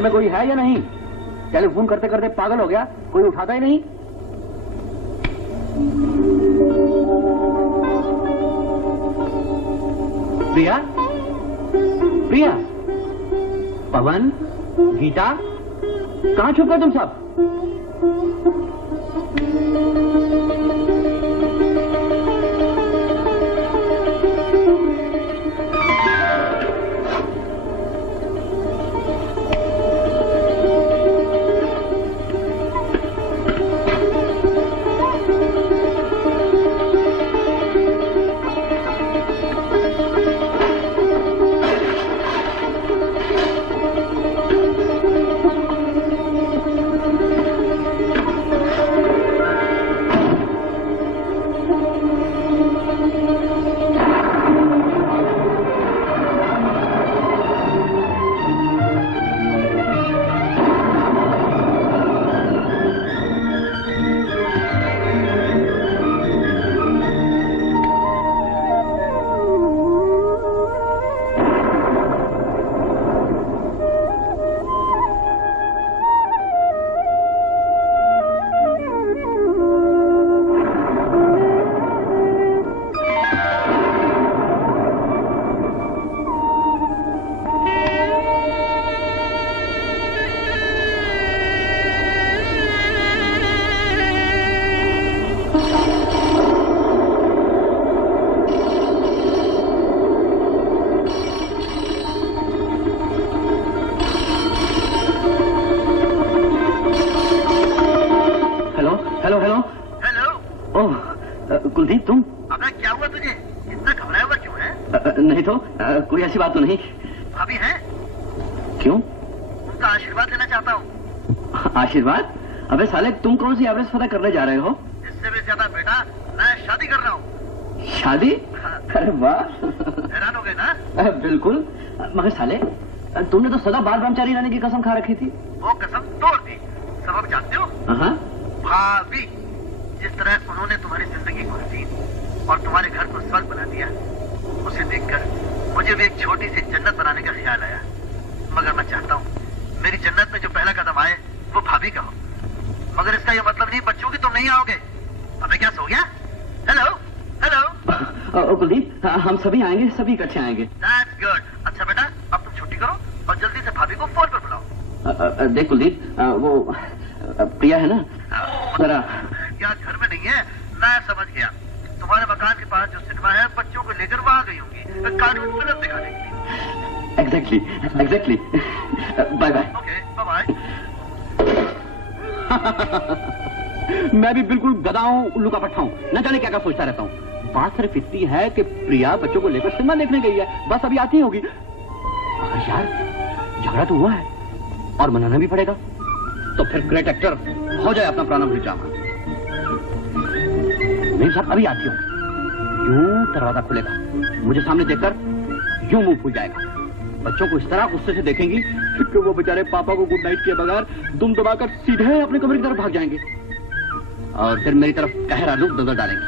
घर में कोई है या नहीं? टेलीफोन करते करते पागल हो गया, कोई उठाता ही नहीं। प्रिया, प्रिया, पवन, गीता, कहां छुप गए तुम सब? कुलदीप, तुम? अबे क्या हुआ तुझे? इतना घबराया हुआ क्यों है? नहीं तो कोई ऐसी बात तो नहीं। भाभी है? क्यों? उनका आशीर्वाद लेना चाहता हूँ। आशीर्वाद? अबे साले, तुम कौन सी एवरेज फतह करने जा रहे हो? इससे भी ज्यादा बेटा, मैं शादी कर रहा हूँ। शादी? अरे वाह, हैरान हो गए ना? बिल्कुल। मगर साले, तुमने तो सदा बाल ब्रह्मचारी रहने की कसम खा रखी थी। वो कसम तोड़ दी। सबब जानते हो? हाँ। भाभी, जिस तरह उन्होंने तुम्हारी जिंदगी को हसीन और तुम्हारे घर को स्वर्ग बना दिया, उसे देखकर मुझे भी एक छोटी सी जन्नत बनाने का ख्याल आया। मगर मैं चाहता हूँ मेरी जन्नत में जो पहला कदम आए वो भाभी का हो। मगर इसका ये मतलब नहीं बच्चों की तुम नहीं आओगे। अबे क्या सो गया? Hello hello. कुलदीप, हम सभी आएंगे, सभी इकट्ठे आएंगे। That's good। अच्छा बेटा, अब तुम छुट्टी करो और जल्दी से भाभी को फोन पर बुलाओ। देख कुलदीप, वो प्रिया है ना, जरा। क्या घर में नहीं है? मैं समझ गया। तुम्हारे मकान के पास जो सिनेमा है, बच्चों को लेकर वहां गई होंगी कार्टून फिल्म दिखाने के लिए। Exactly. Bye bye. Okay, bye bye. मैं भी बिल्कुल गधा हूँ, उल्लू का पट्टा हूँ, न जाने क्या क्या सोचता रहता हूँ। बात सिर्फ इतनी है कि प्रिया बच्चों को लेकर सिनेमा देखने गई है, बस अभी आती होगी। अगर यार झगड़ा तो हुआ है और मनाना भी पड़ेगा, तो फिर ग्रेट एक्टर हो जाए अपना प्राणभूति ड्रामा। मेरे साथ अभी आती हूँ। यूं दरवाजा खुलेगा, मुझे सामने देखकर यूं मुंह फूल जाएगा। बच्चों को इस तरह गुस्से से देखेंगी कि वो बेचारे पापा को गुड नाइट किए बगैर दुम दबाकर सीधे अपने कमरे की तरफ भाग जाएंगे और फिर मेरी तरफ कहरा रूप नजर डालेंगी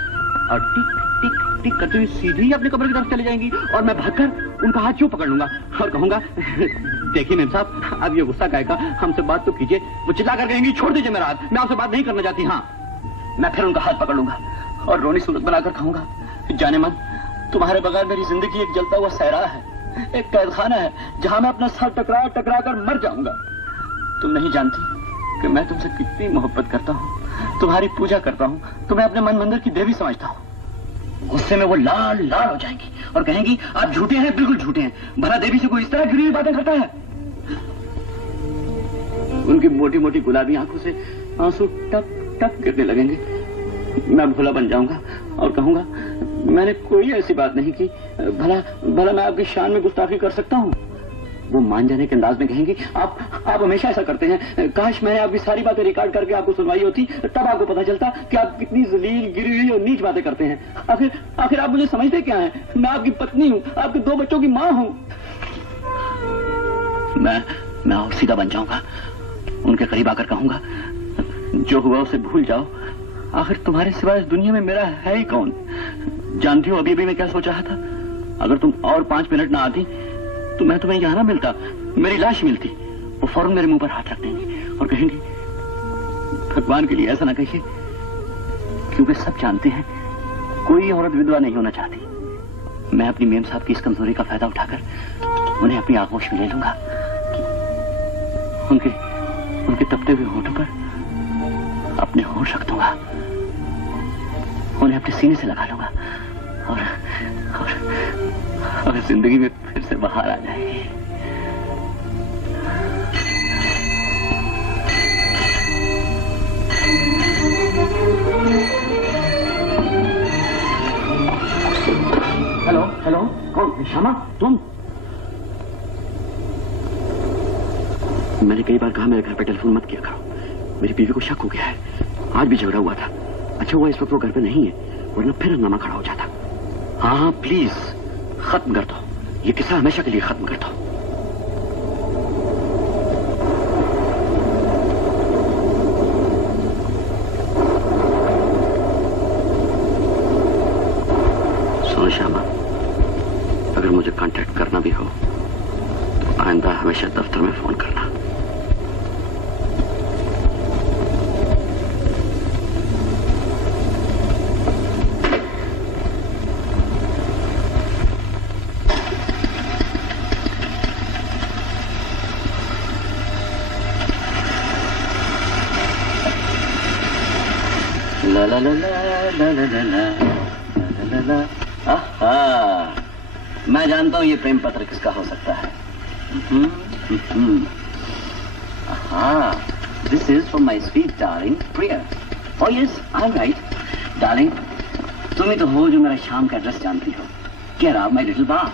और टिक टिक टिक करते हुए सीधी अपने कमरे की तरफ चली जाएंगी और मैं भागकर उनका हाथ यूं पकड़ लूंगा और कहूंगा, देखिए मेम साहब, अब ये गुस्सा गायका, हमसे बात तो कीजिए। वो चिल्ला कर कहेंगी, छोड़ दीजिए मेरा हाथ, मैं आपसे बात नहीं करना चाहती। हाँ, मैं फिर उनका हाथ पकड़ लूंगा और रोनी सूरत बनाकर कहूंगा, जाने मन, तुम्हारे बगैर मेरी जिंदगी एक जलता हुआ सहरा है, एक कैदखाना है जहां मैं अपना सर टकरा टकरा कर मर जाऊंगा। तुम नहीं जानती कि मैं तुमसे कितनी मोहब्बत करता हूँ, तुम्हारी पूजा करता हूँ, तुम्हें अपने मन मंदिर की देवी समझता हूँ। गुस्से में वो लाल लाल हो जाएंगी और कहेंगी, आप झूठे हैं, बिल्कुल झूठे हैं, भला देवी से कोई इस तरह गिरी हुई बातें करता है? उनकी मोटी मोटी गुलाबी आंखों से आंसू टप टप गिरने लगेंगे। मैं भोला बन जाऊंगा और कहूंगा, मैंने कोई ऐसी बात नहीं की, भला मैं आपकी शान में गुस्ताखी कर सकता हूँ? वो मान जाने के अंदाज में कहेंगे, आप हमेशा ऐसा करते हैं, काश मैंने आपकी सारी बातें रिकॉर्ड करके आपको सुनवाई होती, तब आपको पता चलता कि आप कितनी जलील, गिरी हुई और नीच बातें करते हैं। आखिर आप मुझे समझते क्या हैं? मैं आपकी पत्नी हूँ, आपके 2 बच्चों की माँ हूँ। मैं और सीधा बन जाऊंगा, उनके करीब आकर कहूंगा, जो हुआ उसे भूल जाओ, आखिर तुम्हारे सिवाय इस दुनिया में मेरा है ही कौन? जानती हो अभी मैं क्या सोच रहा था? अगर तुम और 5 मिनट ना आती तो मैं तुम्हें यहाँ ना मिलता, मेरी लाश मिलती वो फौरन मेरे मुंह पर हाथ रख देंगे और कहेंगे भगवान के लिए ऐसा ना कहिए, क्योंकि सब जानते हैं कोई औरत विधवा नहीं होना चाहती। मैं अपनी मेम साहब की इस कमजोरी का फायदा उठाकर उन्हें अपनी आगोश में ले लूंगा। उनके तपते हुए होठों पर अपने होठ रख दूंगा, उन्हें अपने सीने से लगा लूंगा और जिंदगी में फिर से बाहर आ जाएगी। हेलो हेलो, कौन? श्यामा, तुम? मैंने कई बार कहा मेरे घर पे टेलीफोन मत किया करो, मेरी बीवी को शक हो गया है। आज भी झगड़ा हुआ था। अच्छा हुआ इस वक्त वो घर पे नहीं है, वरना फिर हंगामा खड़ा हो जाता। हाँ प्लीज खत्म कर दो, ये किस्सा हमेशा के लिए खत्म कर दो। सुनो श्यामा, अगर मुझे कांटेक्ट करना भी हो तो आइंदा हमेशा दफ्तर में फोन करना। ला ला ला ला ला ला ला ला ला। आहा, मैं जानता हूं ये प्रेम पत्र किसका हो सकता है। This is for my sweet darling Priya. Oh yes, I am right darling, तुम ही तो हो जो मेरा शाम का एड्रेस जानती हो। Get out my little bar.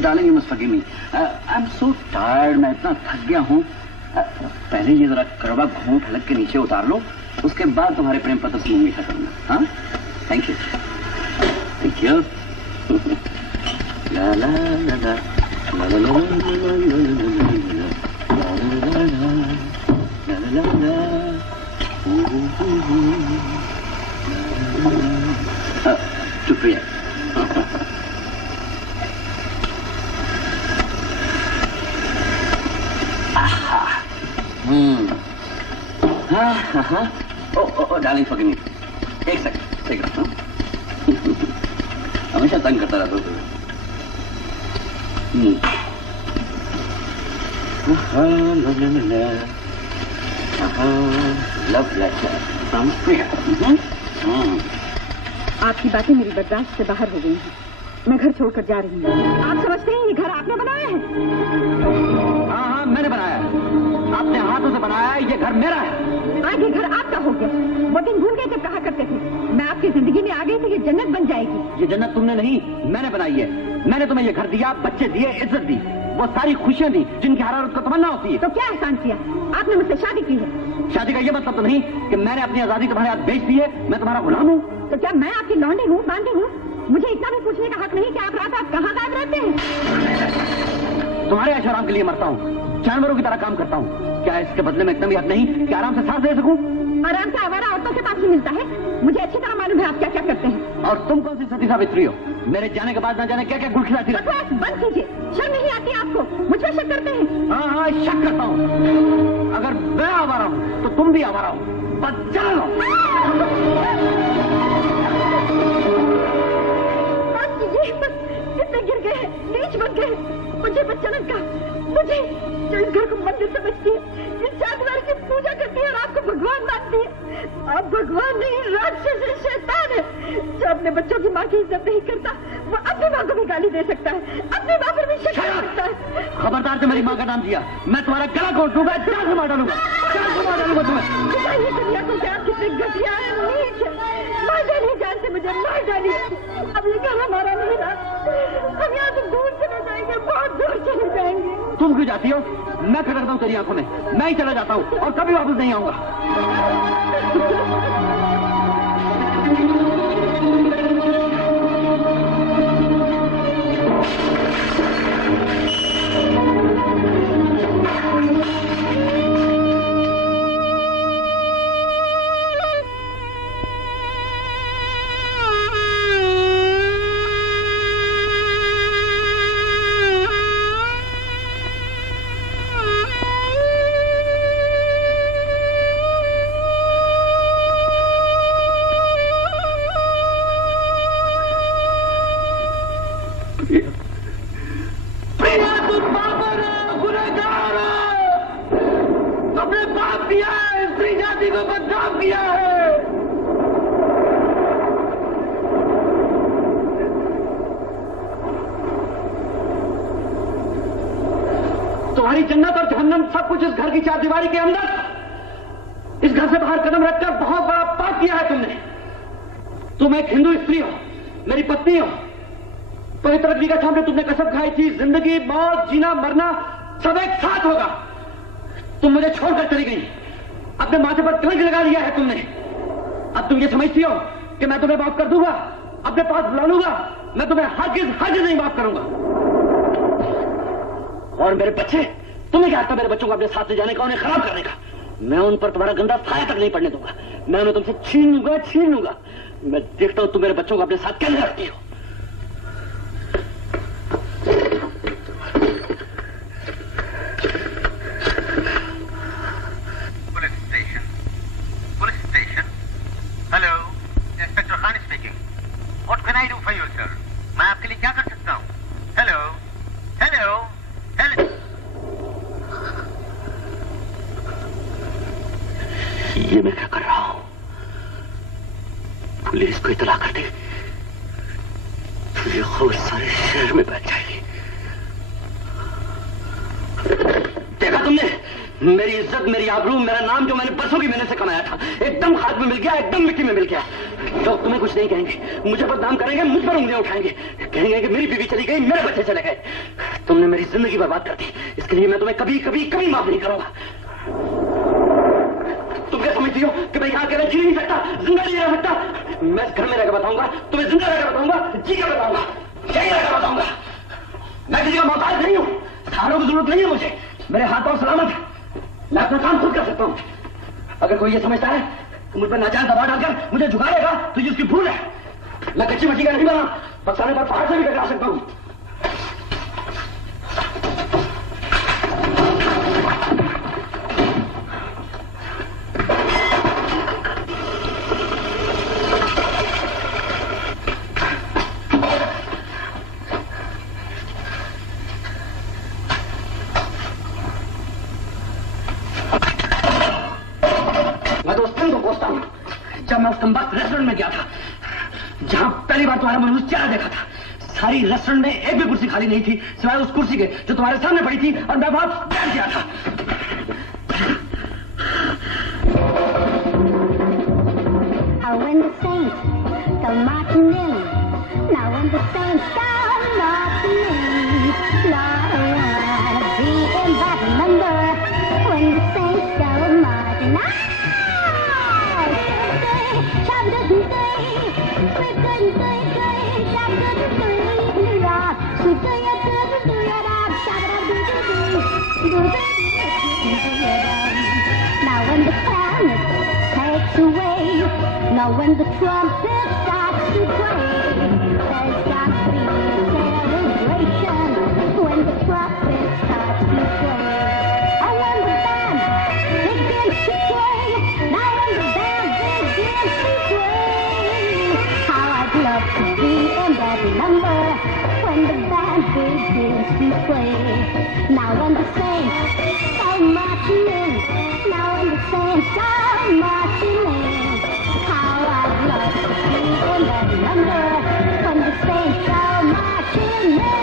Darling, you must forgive me. I'm so tired. मैं इतना थक गया हूँ। पहले ये जरा कड़वा घूंट हलक के नीचे उतार लो, उसके बाद तुम्हारे प्रेम पत्र से मुंह मीठा करूंगा। हाँ, थैंक यू, थैंक यू। ला ला ला ला ला ला ला ला ला ला। शुक्रिया। ओ डार्लिंग फॉरगिव मी। एक सेकंड। हमेशा तंग करता रहता हूँ लव लेटर फ्रॉम प्रिया। आपकी बातें मेरी बर्दाश्त से बाहर हो गई हैं। मैं घर छोड़कर जा रही हूँ। आप समझते हैं ये घर आपने बनाया है? हाँ, मैंने बनाया है, अपने हाथों से बनाया है। ये घर मेरा है। आज ये घर आपका हो गया। वो दिन भूल गए जब कहा करते थे मैं आपकी जिंदगी में आ गई तो ये जन्नत बन जाएगी। ये जन्नत तुमने नहीं, मैंने बनाई है। मैंने तुम्हें ये घर दिया, बच्चे दिए, इज्जत दी, वो सारी खुशियां दी जिनकी हर औरत को तमन्ना होती है। तो क्या एहसान किया? आपने मुझसे शादी की है। शादी का ये मतलब तो नहीं कि मैंने अपनी आजादी तुम्हारे हाथ बेच दी है, मैं तुम्हारा गुलाम हूँ। तो क्या मैं आपकी लौंडी हूँ, बांधी हूँ? मुझे इतना भी पूछने का हक नहीं कि आप रात कहाँ गायब रहते हैं? तुम्हारे ऐशोआराम के लिए मरता हूँ, जानवरों की तरह काम करता हूँ। क्या इसके बदले में इतना भी हक नहीं कि आराम से सांस ले सकूं? आराम से आवारा औरतों के पास ही मिलता है। मुझे अच्छी तरह मालूम है आप क्या क्या करते हैं। और तुम कौन सी सती सावित्री हो? मेरे जाने के बाद ना जाने क्या क्या गुल खिलाती रहती। बकवास बंद कीजिए, शर्म नहीं आती आपको? मुझ पर शक करते हैं? हाँ, शक करता हूँ। अगर मैं आवारा हूँ तो तुम भी आवारा हो। बस चलो। कितने गिर गए, नीच बन गए। मुझे बच्चन का, मुझे जो इस घर को मंदिर समझती है, इस चांदवार की पूजा करती है और आपको भगवान मानती है। आप भगवान नहीं, राक्षस है, शैतान है। जो अपने बच्चों की माँ की इज्जत नहीं करता वो अपनी माँ को भी गाली दे सकता है, अपनी माँ पर भी शक कर सकता है। खबरदार से मेरी माँ का नाम दिया, मैं तुम्हारा गला घोट दूंगा, जान से मार डालूंगा, जान से मार डालूंगा तुम्हें। बताइए दुनिया को कि आप कितने घटिया है, नीच है। मार डालिए, जान से मुझे मार डालिए। अब ये घर हमारा नहीं रहा, हम यहाँ से दूर चले जाएंगे, बहुत दूर चले जाएंगे। तुम क्यों जाती हो? मैं खटकता हूँ तेरी आंखों में, मैं ही चला जाता हूँ और कभी वापस नहीं आऊंगा। तुम्हारी जन्नत और जहन्नम सब कुछ इस घर की चार दीवारी के अंदर। इस घर से बाहर कदम रखकर बहुत बड़ा पाप किया है तुमने। तुम एक हिंदू स्त्री हो, मेरी पत्नी हो। पवित्र अग्नि का सामने तुमने कसम खाई थी, जिंदगी मौत जीना मरना सब एक साथ होगा। तुम मुझे छोड़कर चली गई, अपने माथे पर कलंक लगा लिया है तुमने। अब तुम ये समझती हो कि मैं तुम्हें माफ कर दूंगा, अपने पास बुला लूंगा। मैं तुम्हें हरगिज नहीं माफ करूंगा। और मेरे बच्चे, तुम्हें क्या आता मेरे बच्चों को अपने साथ ले जाने का, उन्हें खराब करने का? मैं उन पर तुम्हारा गंदा साया तक नहीं पड़ने दूंगा। मैं उन्हें तुमसे छीन लूंगा। मैं देखता हूं तुम मेरे बच्चों को अपने साथ कैसे रखती हो। Police station. Hello, inspector Khan speaking. What can I do for you sir? मैं आपके लिए क्या कर सकता हूँ? Hello hello hello. ये मैं क्या कर रहा हूं? पुलिस को इतला कर दी तो ये खबर सारे शहर में फैल जाएगी। देखा तुमने? मेरी इज्जत, मेरी आबरू, मेरा नाम जो मैंने परसों की मेहनत से कमाया था, एकदम खाद में मिल गया, एकदम मिट्टी में मिल गया। लोग तुम्हें कुछ नहीं कहेंगे, मुझे बदनाम करेंगे, मुझ पर उंगलियां उठाएंगे, कहेंगे कि मेरी बीवी चली गई, मेरे बच्चे चले गए। तुमने मेरी जिंदगी बर्बाद कर दी, इसके लिए मैं तुम्हें कभी कभी कभी माफ नहीं करूंगा। तुम क्या समझती हो कि मैं यहाँ अकेला जी नहीं सकता, जिंदा नहीं रह सकता? मैं इस घर में रहकर बताऊंगा, तुम्हें जिंदा रहकर बताऊंगा, जी कर बताऊंगा, यही रहकर बताऊंगा। मैं किसी का मोहताज नहीं हूँ, सहारों की जरूरत नहीं है मुझे। मेरे हाथ पांव सलामत है, मैं अपना काम खुद कर सकता हूँ। अगर कोई ये समझता है कि मुझ पर नाजायज दबाव डालकर मुझे झुका लेगा तो ये उसकी भूल है। मैं कच्ची मच्छी का नहीं बना, फंसाने पर पहाड़ से भी टकरा सकता हूँ। जब मैं उस कमबख्त रेस्टोरेंट में गया था जहां पहली बार तुम्हारा मनहूस चेहरा देखा था, सारी रेस्टोरेंट में एक भी कुर्सी खाली नहीं थी सिवाय उस कुर्सी के जो तुम्हारे सामने पड़ी थी और मैं वहां बैठ गया था। When the saints come marching in, now when the saints come marching in, Lord, I wanna be in that number when the saints come marching in. Now when the planet takes away, now when the trumpet starts to play, there's got to be a celebration when the trumpet starts to play. And when the band begins to play, now when the band begins to play, how I'd love to be in that number when the band begins to play. Now when the saints come marching in, now when the saints come marching in, how I'd love to be in that number when the saints come marching in.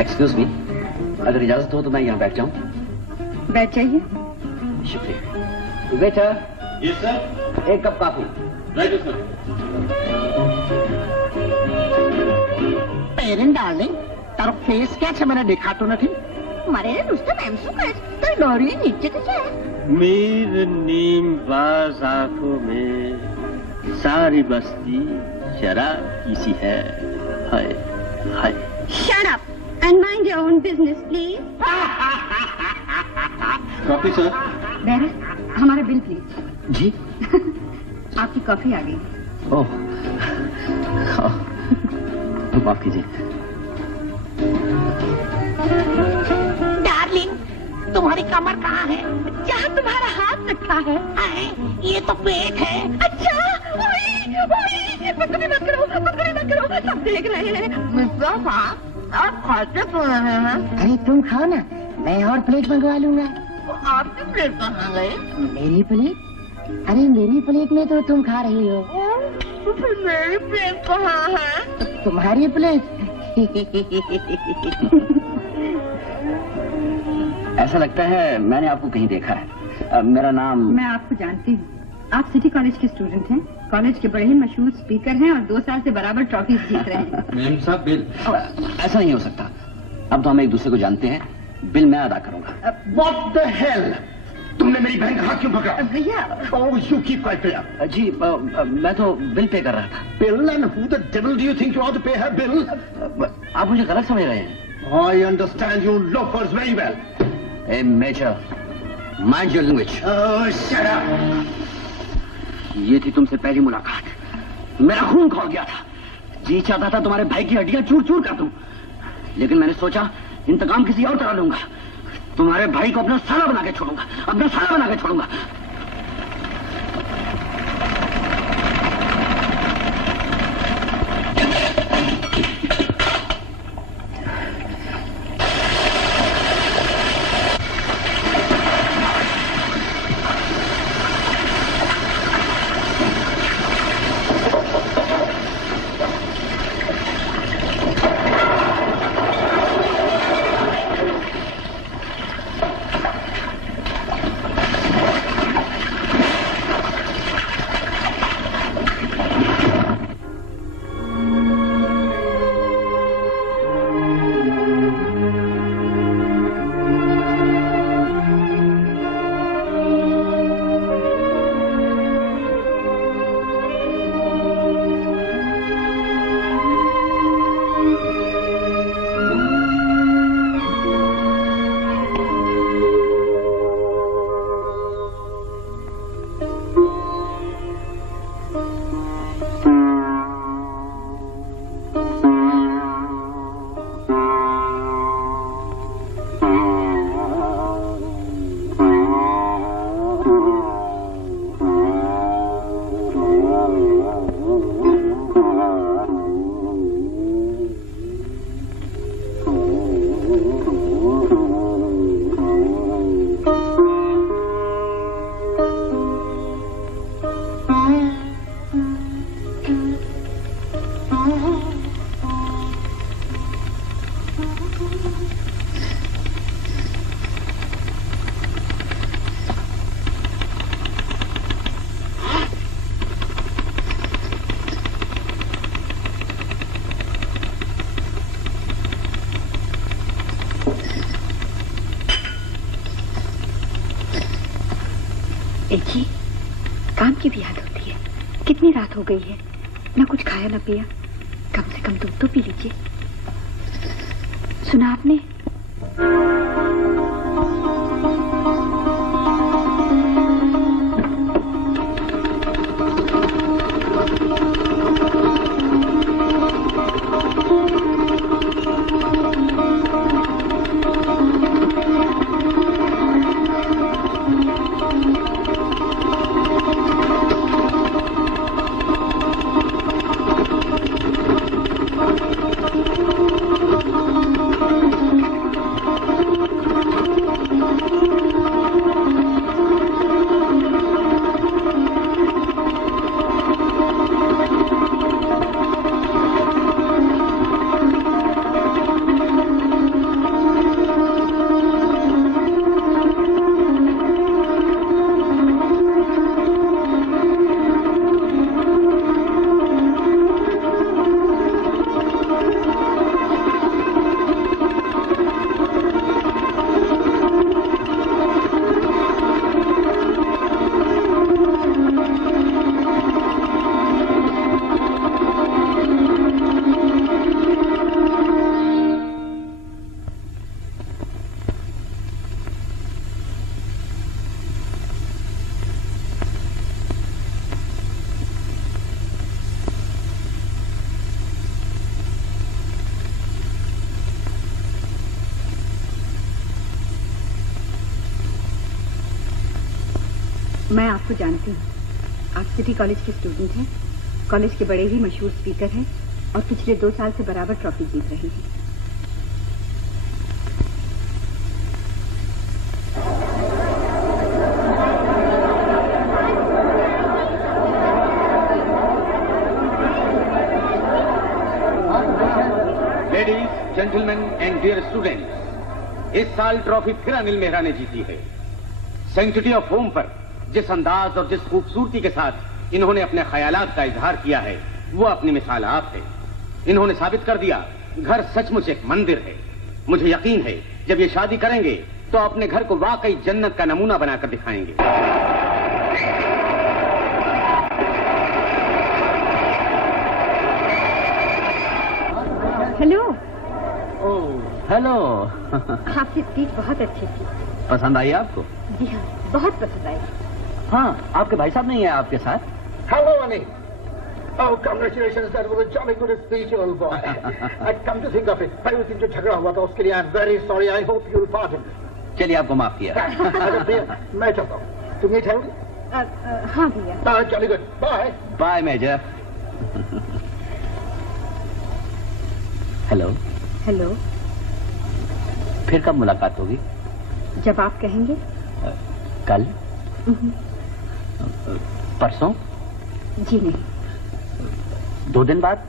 Excuse me, अगर इजाजत हो तो मैं यहाँ बैठ जाऊं? बैठ जाइए। शुक्रिया। वेटर। Yes sir. एक cup coffee. Right sir. Parent darling, तारो फेस क्या छे मैंने देखा तो नहीं। मारे नुसतं एम શું કરે તો ડોરી નીચે તો છે। मीर नीम बाज आंखों में सारी बस्ती शराब की सी है। हाय हाय। Shut up and mind your own business, please. Coffee sir. Bearer, हमारा बिल प्लीज। जी। आपकी कॉफी आ गई। ओह, माफ कीजिए। डार्लिंग, तुम्हारी कमर कहाँ है? जहाँ तुम्हारा हाथ रखा है। ये तो पेट है। अच्छा, ओए, ओए, बदतमीजी मत करो, सब देख रहे हैं। मिस्टर साहब, आप खाते तो रहे हैं। अरे तुम खाओ ना, मैं और प्लेट मंगवा लूंगा। तो आपकी प्लेट कहाँ गई? मेरी प्लेट? अरे मेरी प्लेट में तो तुम खा रही हो। तो फिर मेरी प्लेट कहाँ है? तुम्हारी प्लेट? ऐसा लगता है मैंने आपको कहीं देखा है। मेरा नाम। मैं आपको जानती हूँ। आप सिटी कॉलेज के स्टूडेंट हैं, कॉलेज के बड़े ही मशहूर स्पीकर हैं और 2 साल से बराबर ट्रॉफी जीत रहे हैं। मैम साहब बिल। ऐसा नहीं हो सकता। अब तो हम एक दूसरे को जानते हैं। बिल मैं अदा करूंगा। What the hell? तुमने मेरी बहन का हाथ क्यों पकड़ा? भैया Oh, you keep quiet, Priya. जी मैं तो बिल पे कर रहा था। Bill, and who the devil do you think you ought to pay her bill? आप मुझे गलत समझ रहे हैं। I understand you loafers very well. ए major, mind your language. Oh, shut up. ये थी तुमसे पहली मुलाकात। मेरा खून खौल गया था। जी चाहता था तुम्हारे भाई की हड्डियां चूर चूर कर दूं, लेकिन मैंने सोचा इंतकाम किसी और तरह लूंगा। तुम्हारे भाई को अपना साला बना के छोड़ूंगा, अपना साला बना के छोड़ूंगा। देखिए, काम की भी याद होती है। कितनी रात हो गई है, ना कुछ खाया ना पिया। कम से कम दूध तो पी लीजिए। सुना आपने? मैं आपको जानती हूँ। आप सिटी कॉलेज के स्टूडेंट हैं, कॉलेज के बड़े ही मशहूर स्पीकर हैं और पिछले 2 साल से बराबर ट्रॉफी जीत रहे हैं। Ladies, gentleman and dear students, इस साल ट्रॉफी फिर अनिल मेहरा ने जीती है। सेंचुरी ऑफ होम पर जिस अंदाज और जिस खूबसूरती के साथ इन्होंने अपने ख्यालात का इजहार किया है, वो अपनी मिसाल आप है। इन्होंने साबित कर दिया घर सचमुच एक मंदिर है। मुझे यकीन है जब ये शादी करेंगे तो अपने घर को वाकई जन्नत का नमूना बनाकर दिखाएंगे। हेलो। Oh hello. आपकी स्पीच बहुत अच्छी थी। पसंद आई आपको? जी हाँ, बहुत पसंद आई। हाँ, आपके भाई साहब नहीं है आपके साथ? Hello, Annie. Oh, congratulations, that was a jolly good speech, old boy. I'd come to think of it. भाई उस दिन जो झगड़ा हुआ था उसके लिए I'm very sorry. I hope you'll pardon me. चलिए आपको माफ किया। अच्छा भैया, मैं चलता हूँ। तुम ये ठहरोगे? हाँ भैया। Jolly good. Bye. Bye major. Hello. Hello. फिर कब मुलाकात होगी? जब आप कहेंगे। कल? परसों? जी नहीं। 2 दिन बाद?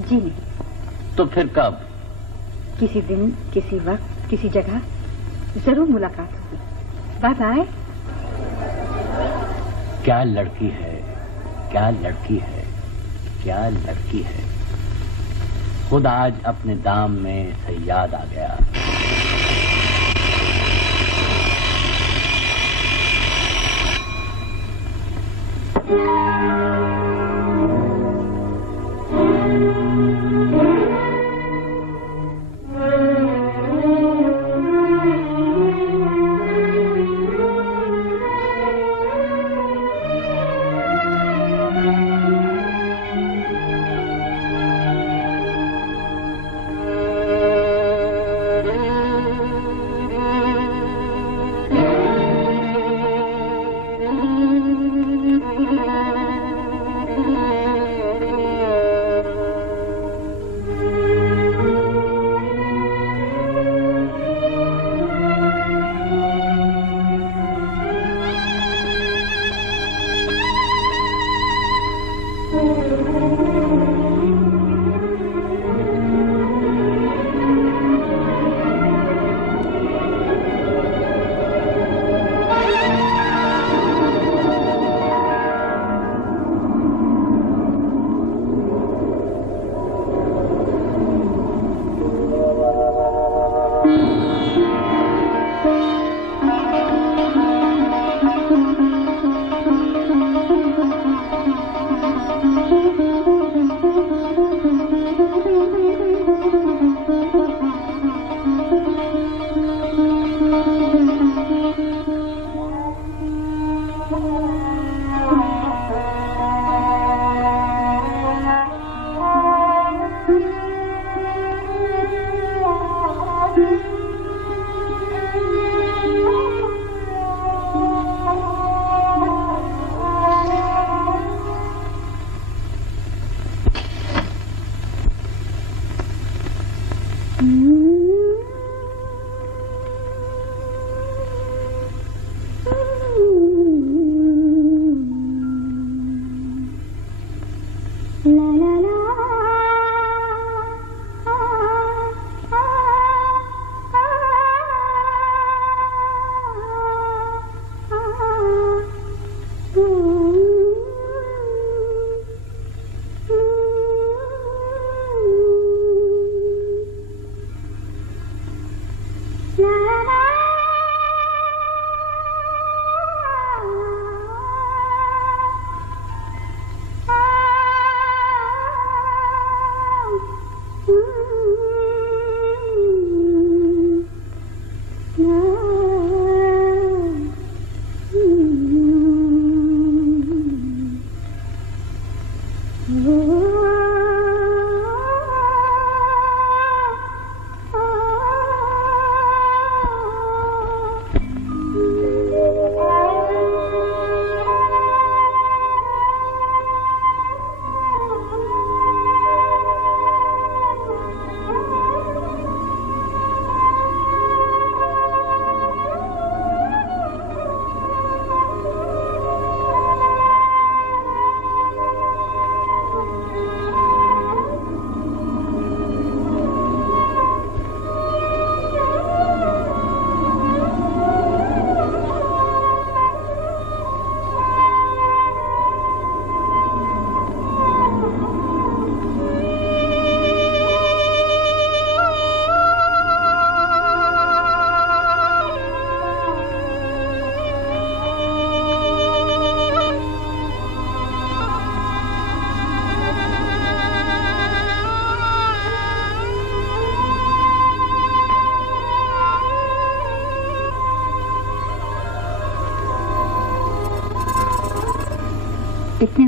जी नहीं। तो फिर कब? किसी दिन, किसी वक्त, किसी जगह जरूर मुलाकात होगी। Bye bye. क्या लड़की है, क्या लड़की है, क्या लड़की है। खुद आज अपने दाम में सयाद आ गया।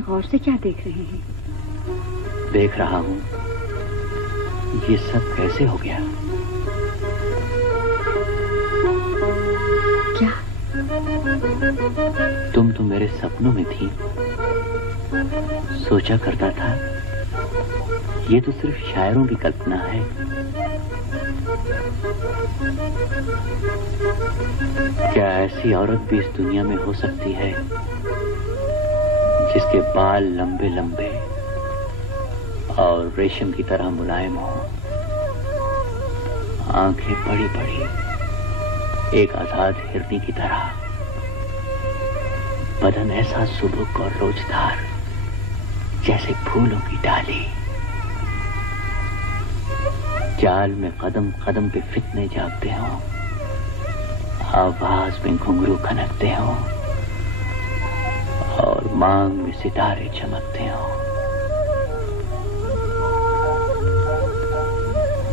गौर से क्या देख रहे हैं? देख रहा हूं ये सब कैसे हो गया। क्या? तुम तो मेरे सपनों में थी। सोचा करता था ये तो सिर्फ शायरों की कल्पना है। क्या ऐसी औरत भी इस दुनिया में हो सकती है जिसके बाल लंबे लंबे और रेशम की तरह मुलायम हो, आंखें बड़ी बड़ी एक आजाद हिरनी की तरह, बदन ऐसा सुबक और रोजदार जैसे फूलों की डाली, चाल में कदम कदम पे फितने जागते हो, आवाज में घुंघरू खनकते हो और मांग में सितारे चमकते हो।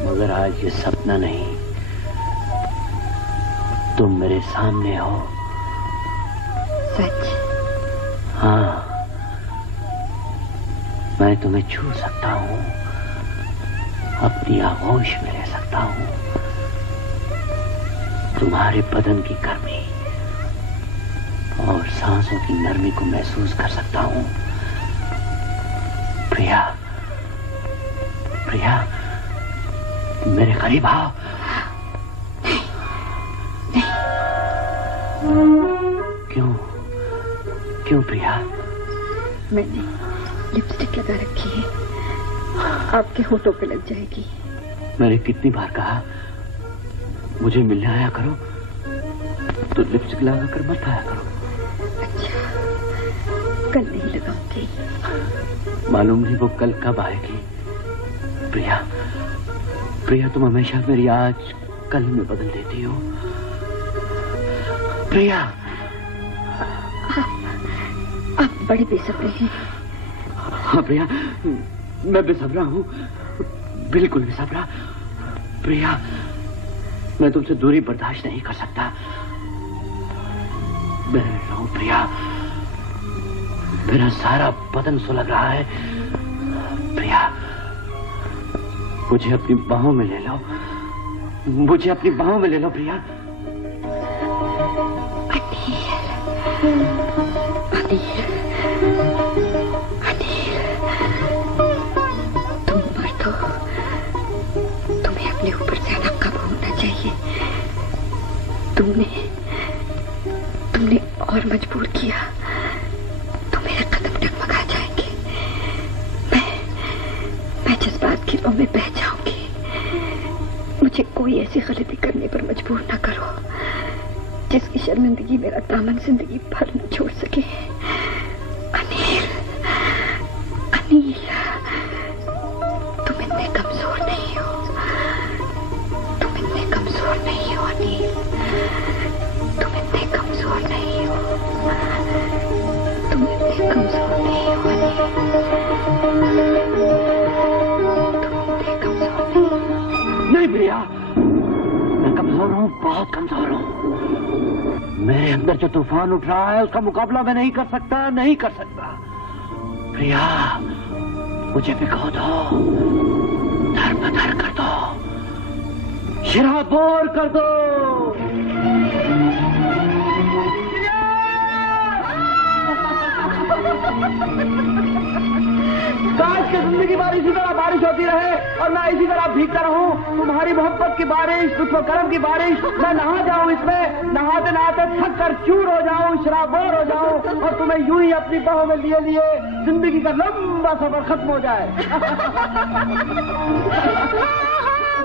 मगर आज ये सपना नहीं, तुम मेरे सामने हो। सच? हाँ, मैं तुम्हें छू सकता हूँ, अपनी आगोश में ले सकता हूँ, तुम्हारे बदन की गर्मी और सांसों की नरमी को महसूस कर सकता हूँ। प्रिया, प्रिया, मेरे करीब आओ। क्यों? क्यों प्रिया? मैंने लिपस्टिक लगा रखी है, आपके होठों पे लग जाएगी। मैंने कितनी बार कहा मुझे मिलने आया करो, तो लिपस्टिक लगा कर मत आया करो। अच्छा, कल नहीं लगाऊंगी। मालूम नहीं वो कल कब आएगी। प्रिया, प्रिया, तुम हमेशा मेरी आज कल में बदल देती हो। प्रिया, आप बड़े बेसब्रे हैं। हाँ प्रिया, मैं बेसब्रा हूँ, बिल्कुल बेसब्रा। प्रिया, मैं तुमसे दूरी बर्दाश्त नहीं कर सकता। मैं रहूं प्रिया, मेरा सारा बदन सुलग रहा है। प्रिया, मुझे अपनी बाहों में ले लो, मुझे अपनी बाहों में ले लो प्रिया। तुम मर्द हो, तुम्हें अपने ऊपर से अलग काबू होना चाहिए। तुमने और मजबूर किया तो मेरे कदम डगमगा जाएंगे। मैं जज्बात की रो में बह जाऊंगी। मुझे कोई ऐसी गलती करने पर मजबूर न करो जिसकी शर्मिंदगी मेरा दामन जिंदगी भर न छोड़ सके। अनिल, अनिल, तुम इतने कमजोर नहीं हो, तुम इतने कमजोर नहीं हो अनिल, तुम इतने कमजोर नहीं हो, तुम इतने कमजोर नहीं हो अनिल, तुम इतने कमजोर नहीं। नहीं प्रिया, मैं कमजोर हूँ, बहुत कमजोर हूँ। मेरे अंदर जो तूफान उठ रहा है उसका मुकाबला मैं नहीं कर सकता, नहीं कर सकता। प्रिया, मुझे भिगो दो, दर बदर कर दो, शराबोर कर दो। काश की जिंदगी बार इसी तरह बारिश होती रहे और मैं इसी तरह भीगता रहूं। तुम्हारी मोहब्बत की बारिश, लुत्फ-ओ-करम की बारिश, मैं नहा जाऊं इसमें, नहाते नहाते थक कर चूर हो जाऊं, शराबोर हो जाऊं और तुम्हें यूं ही अपनी बाहों में लिए लिए जिंदगी का लंबा सफर खत्म हो जाए।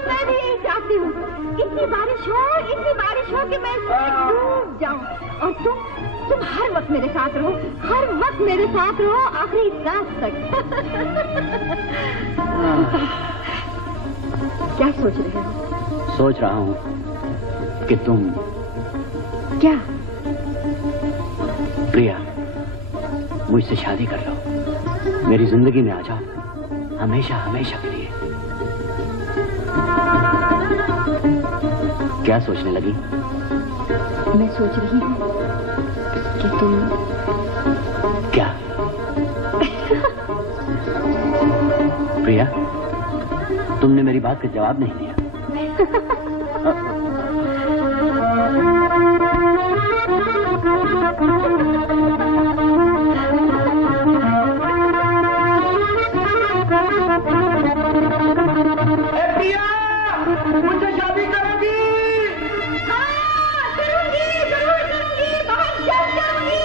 मैं भी यही चाहती हूँ, इतनी बारिश हो कि मैं डूब जाऊं और तुम हर वक्त मेरे साथ रहो, हर वक्त मेरे साथ रहो, आखिरी रात तक। क्या सोच रहे हो? सोच रहा हूँ कि तुम क्या? प्रिया, मुझसे शादी कर लो, मेरी जिंदगी में आ जाओ, हमेशा हमेशा के लिए। क्या सोचने लगी? मैं सोच रही हूँ कि तुम क्या? प्रिया, तुमने मेरी बात का जवाब नहीं दिया। प्रिया, मुझसे शादी करोगी? हाँ, करूंगी, जरूर करूंगी, बहुत जल्द करूंगी।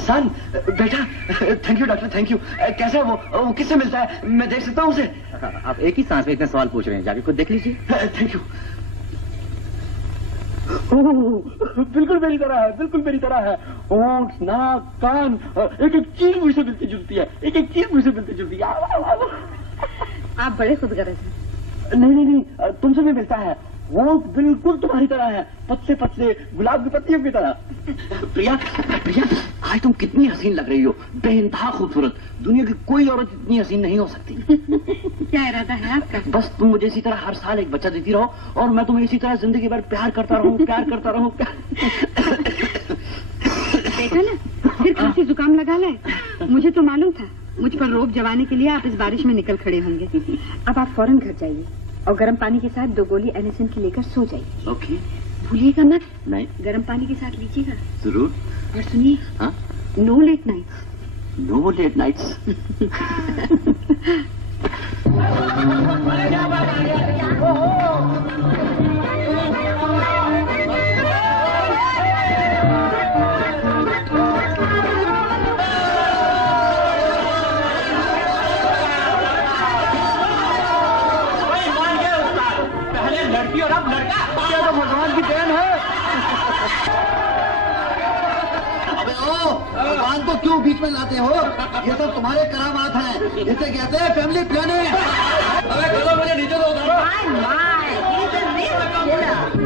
सन बेटा, thank you doctor, thank you. कैसा है वो किससे मिलता है? मैं देख सकता हूँ उसे? आप एक ही सांस में इतने सवाल पूछ रहे हैं, जाके खुद देख लीजिए। Thank you. बिल्कुल मेरी तरह है, बिल्कुल मेरी तरह है। होंठ, नाक, कान, एक एक चीज मुझसे मिलती जुलती है, एक एक चीज मुझसे मिलती जुलती है। आप बड़े खुदगर्ज हैं। नहीं, तुमसे भी मिलता है। वो बिल्कुल तुम्हारी तरह है, पतले पतले गुलाब की पत्तियों की तरह। प्रिया, प्रिया, आज तुम कितनी हसीन लग रही हो, बेइंतहा खूबसूरत। दुनिया की कोई औरत इतनी हसीन नहीं हो सकती। क्या इरादा है आपका? बस तुम मुझे इसी तरह हर साल एक बच्चा देती रहो और मैं तुम्हें इसी तरह जिंदगी भर प्यार करता रहूं, प्यार करता रहूं। देखा ना, फिर खांसी जुकाम लगा ले। मुझे तो मालूम था मुझ पर रोब जमाने के लिए आप इस बारिश में निकल खड़े होंगे। अब आप फौरन घर जाइए और गर्म पानी के साथ 2 गोली एनिसिन की लेकर सो जाइए। ओके। भूलिएगा मत। नहीं। गर्म पानी के साथ लीजिएगा। जरूर। और सुनिए, हाँ? No late nights. No late nights. लड़की और अब लड़का, क्या तो भगवान की देन है। अबे ओ, भगवान को क्यों बीच बीच में लाते हो? ये सब तुम्हारे करामात हैं, जिसे कहते हैं फैमिली प्लानिंग। अरे चलो मुझे नीचे तो उतारो।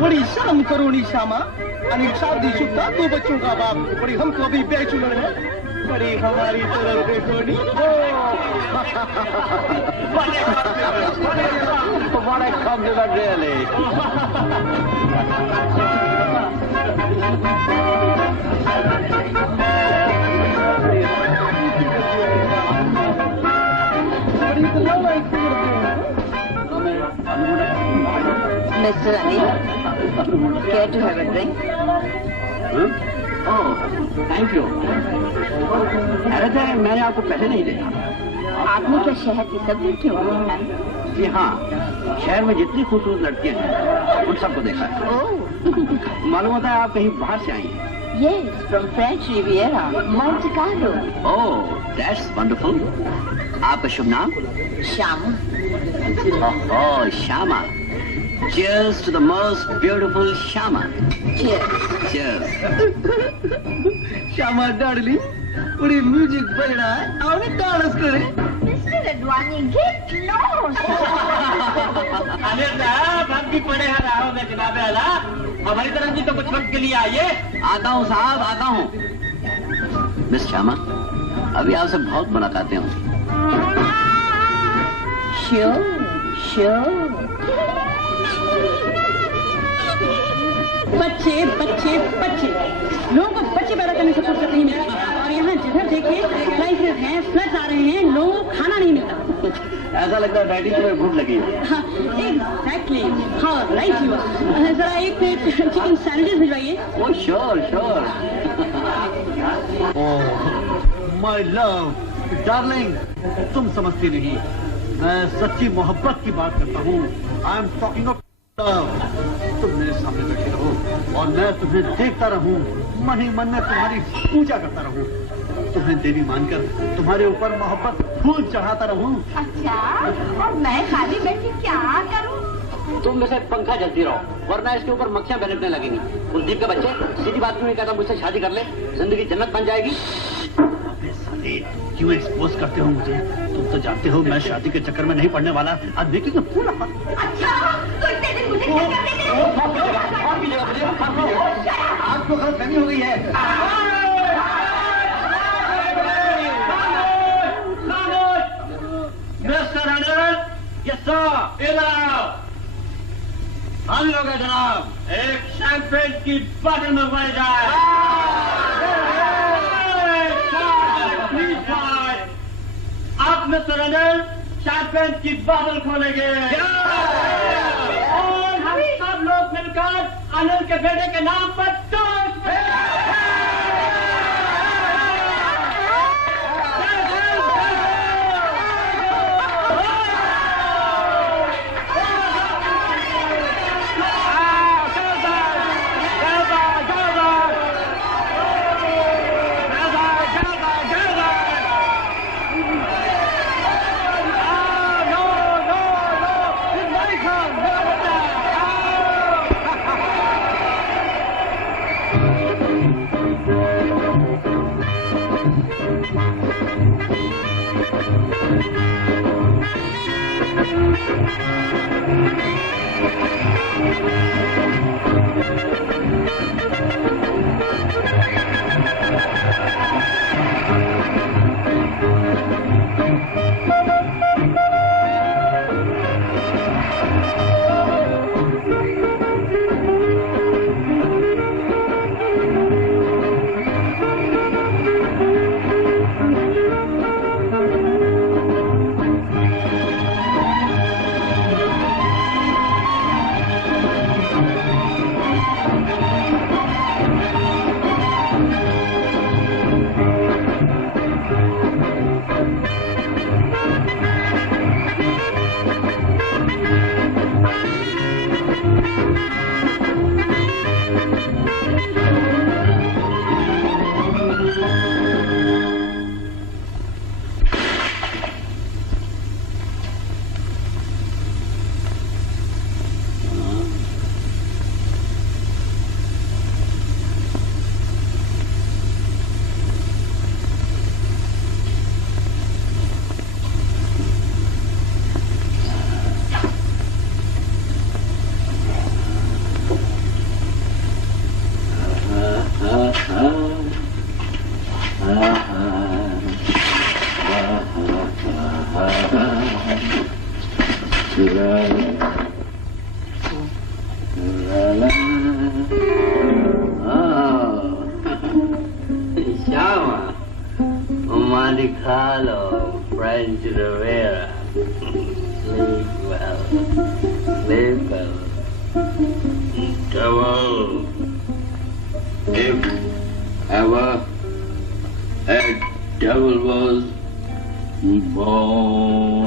बड़ी शर्म करो निशामा। अनिल शादीशुदा 2 बच्चों का बाप, बड़ी हमको अभी बैचलर है, बड़ी हमारी तरफ देखो नी। What a compliment, really. Mr. Anil, care to have a drink? Oh, thank you. हैरत है, मैंने आपको पहले नहीं देखा। आपने क्या शहर की सब लड़कियों को देखा है? जी हाँ, शहर में जितनी खूबसूरत लड़कियां हैं उन सबको देखा है। मालूम होता है आप कहीं बाहर से आई हैं। Yes, from French Riviera, Monte Carlo. Oh, that's wonderful. आपका शुभ नाम? Shama. Oh, Shyama. Cheers to the most beautiful Shama. Cheers. Cheers. Shyama darling, बड़ी म्यूजिक बज रहा है, आओ ना डांस करें। Mr. Advani, get lost. अरे साहब, हम भी पड़े हैं राहों में जनाबे आला। हमारी तरफ भी तो कुछ वक्त के लिए आइए। आता हूँ साहब, आता हूँ। मिस श्यामा, अभी आपसे बहुत मुलाकातें होंगी। Sure, sure. बच्चे बच्चे बच्चे लोगों को बच्चे पैदा करने से फुर्सत नहीं मिलती और यहाँ जिधर देखिए क्राइसिस हैं, फ्लड्स आ रहे हैं, लोगों को खाना नहीं मिलता। ऐसा लगता है डैडी तुम्हें भूख लगी है। एग्जैक्टली, हाँ राइट यू। जरा एक प्लेट चिकन सैंडविच भिजवाइए। Oh sure sure. Oh my love darling, तुम समझती नहीं, मैं सच्ची मोहब्बत की बात करता हूँ। I am talking of love. तुम मेरे सामने बैठे रहो और मैं तुम्हें देखता रहूं, मन ही मन में तुम्हारी पूजा करता रहूं, तुम्हें देवी मानकर तुम्हारे ऊपर मोहब्बत फूल चढ़ाता रहूं। अच्छा, और मैं खाली बैठी क्या करूं? तुम में से पंखा जलती रहो, वरना इसके ऊपर मक्खियां बेलटने लगेंगी। कुलदीप के बच्चे, सीधी बात क्यों नहीं कहता मुझसे शादी कर ले, जिंदगी जन्नत बन जाएगी। क्यों एक्सपोज करते हो मुझे? तुम तो जानते हो मैं शादी के चक्कर में नहीं पड़ने वाला। अब देखिए पूरा अच्छा, तो इतने दिन मुझे क्या करने दे? आपको गलतफहमी हो गई है। मिस्टर अनिल, यस सर, इधर आओ। हम लोग हैं जनाब, एक शैंपेन की बोतल मंगवाई जाए। आप मिस्टर अनिल शैंपेन की बोतल खोलेंगे और हम सब लोग मिलकर अनिल के बेटे के नाम पर toast Shama, Monte Carlo, French Riviera. Sleep well, sleep well. Devil, if ever a devil was born,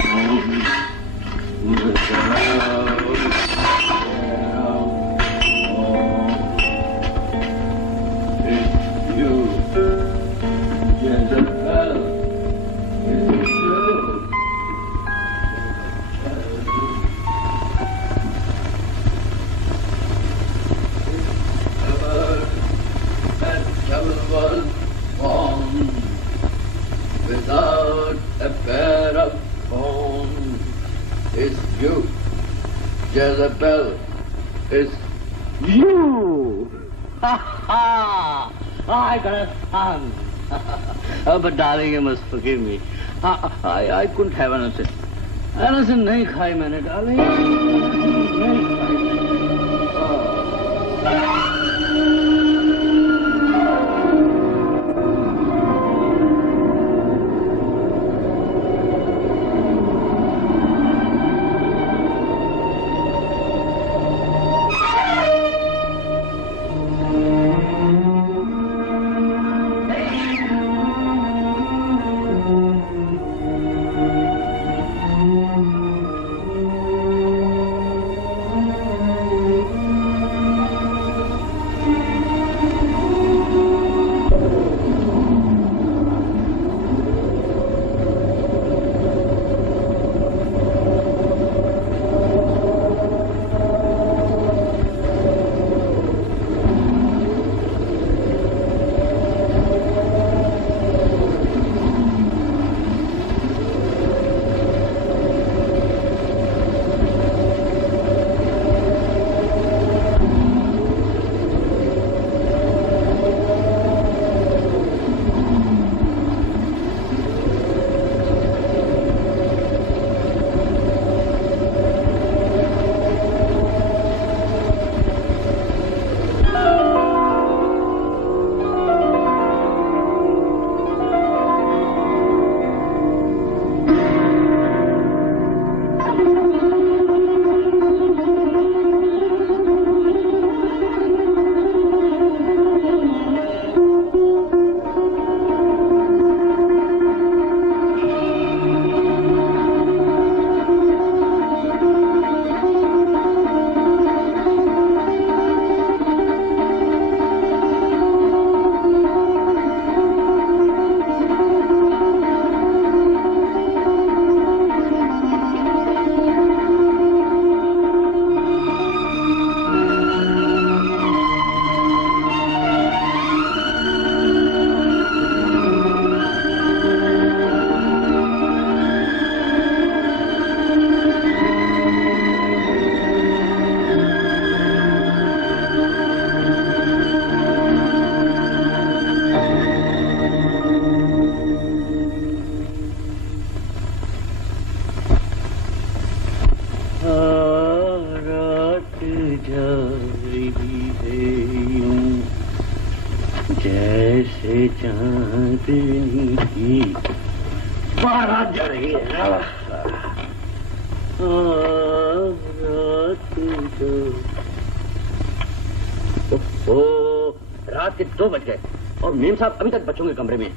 without a pair of horns. It's you, Jezebel. It's you. Ha ha! I got a son. But darling, you must forgive me. I couldn't have anything. Anything नहीं खाई मैंने, darling. नहीं खाई. चांदनी की बारात जा रही है। रात के 2 बज गए और मेम साहब अभी तक बच्चों के कमरे में हैं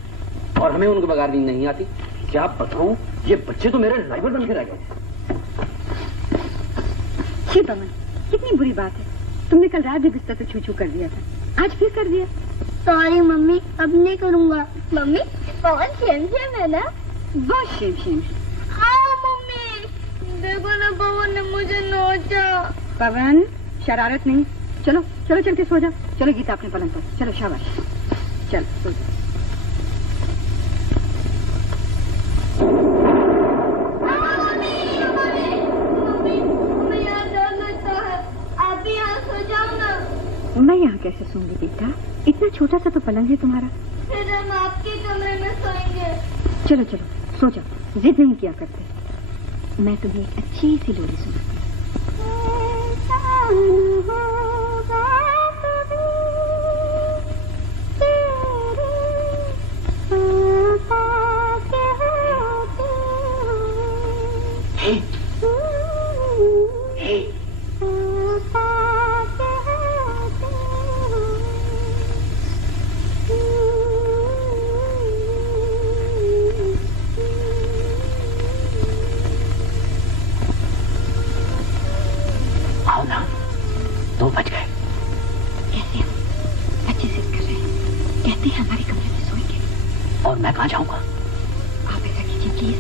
और हमें उनके बगैर नींद नहीं आती। क्या बताऊं, ये बच्चे तो मेरे राइवल बन के रह गए। जी पवन, कितनी बुरी बात है। तुमने कल रात भी बिस्तर पे छू छू कर दिया था, आज फिर कर दिया। सॉरी मम्मी, अब नहीं करूँगा। मम्मी, पवन शेम है ना? बहुत शेम। हाँ मम्मी, देखो ना पवन ने मुझे नोचा। पवन, शरारत नहीं। चलो चलो चल के सो जाओ। चलो गीता अपने पलंग पर। चलो शाबाश, चल सो जाओ। मैं यहाँ कैसे सोऊंगी बेटा? इतना छोटा सा तो पलंग है तुम्हारा। फिर हम आपके कमरे में सोएंगे। चलो चलो सो जाओ, जिद नहीं किया करते। मैं तुम्हें एक अच्छी सी लोरी सुनाती आओ ना, 2 बज गए। कैसे हम अच्छे से कर रहे हैं, कहते हैं हमारे कमरे में सोएंगे। और मैं कहाँ जाऊंगा? आप ऐसा कीजिए प्लीज,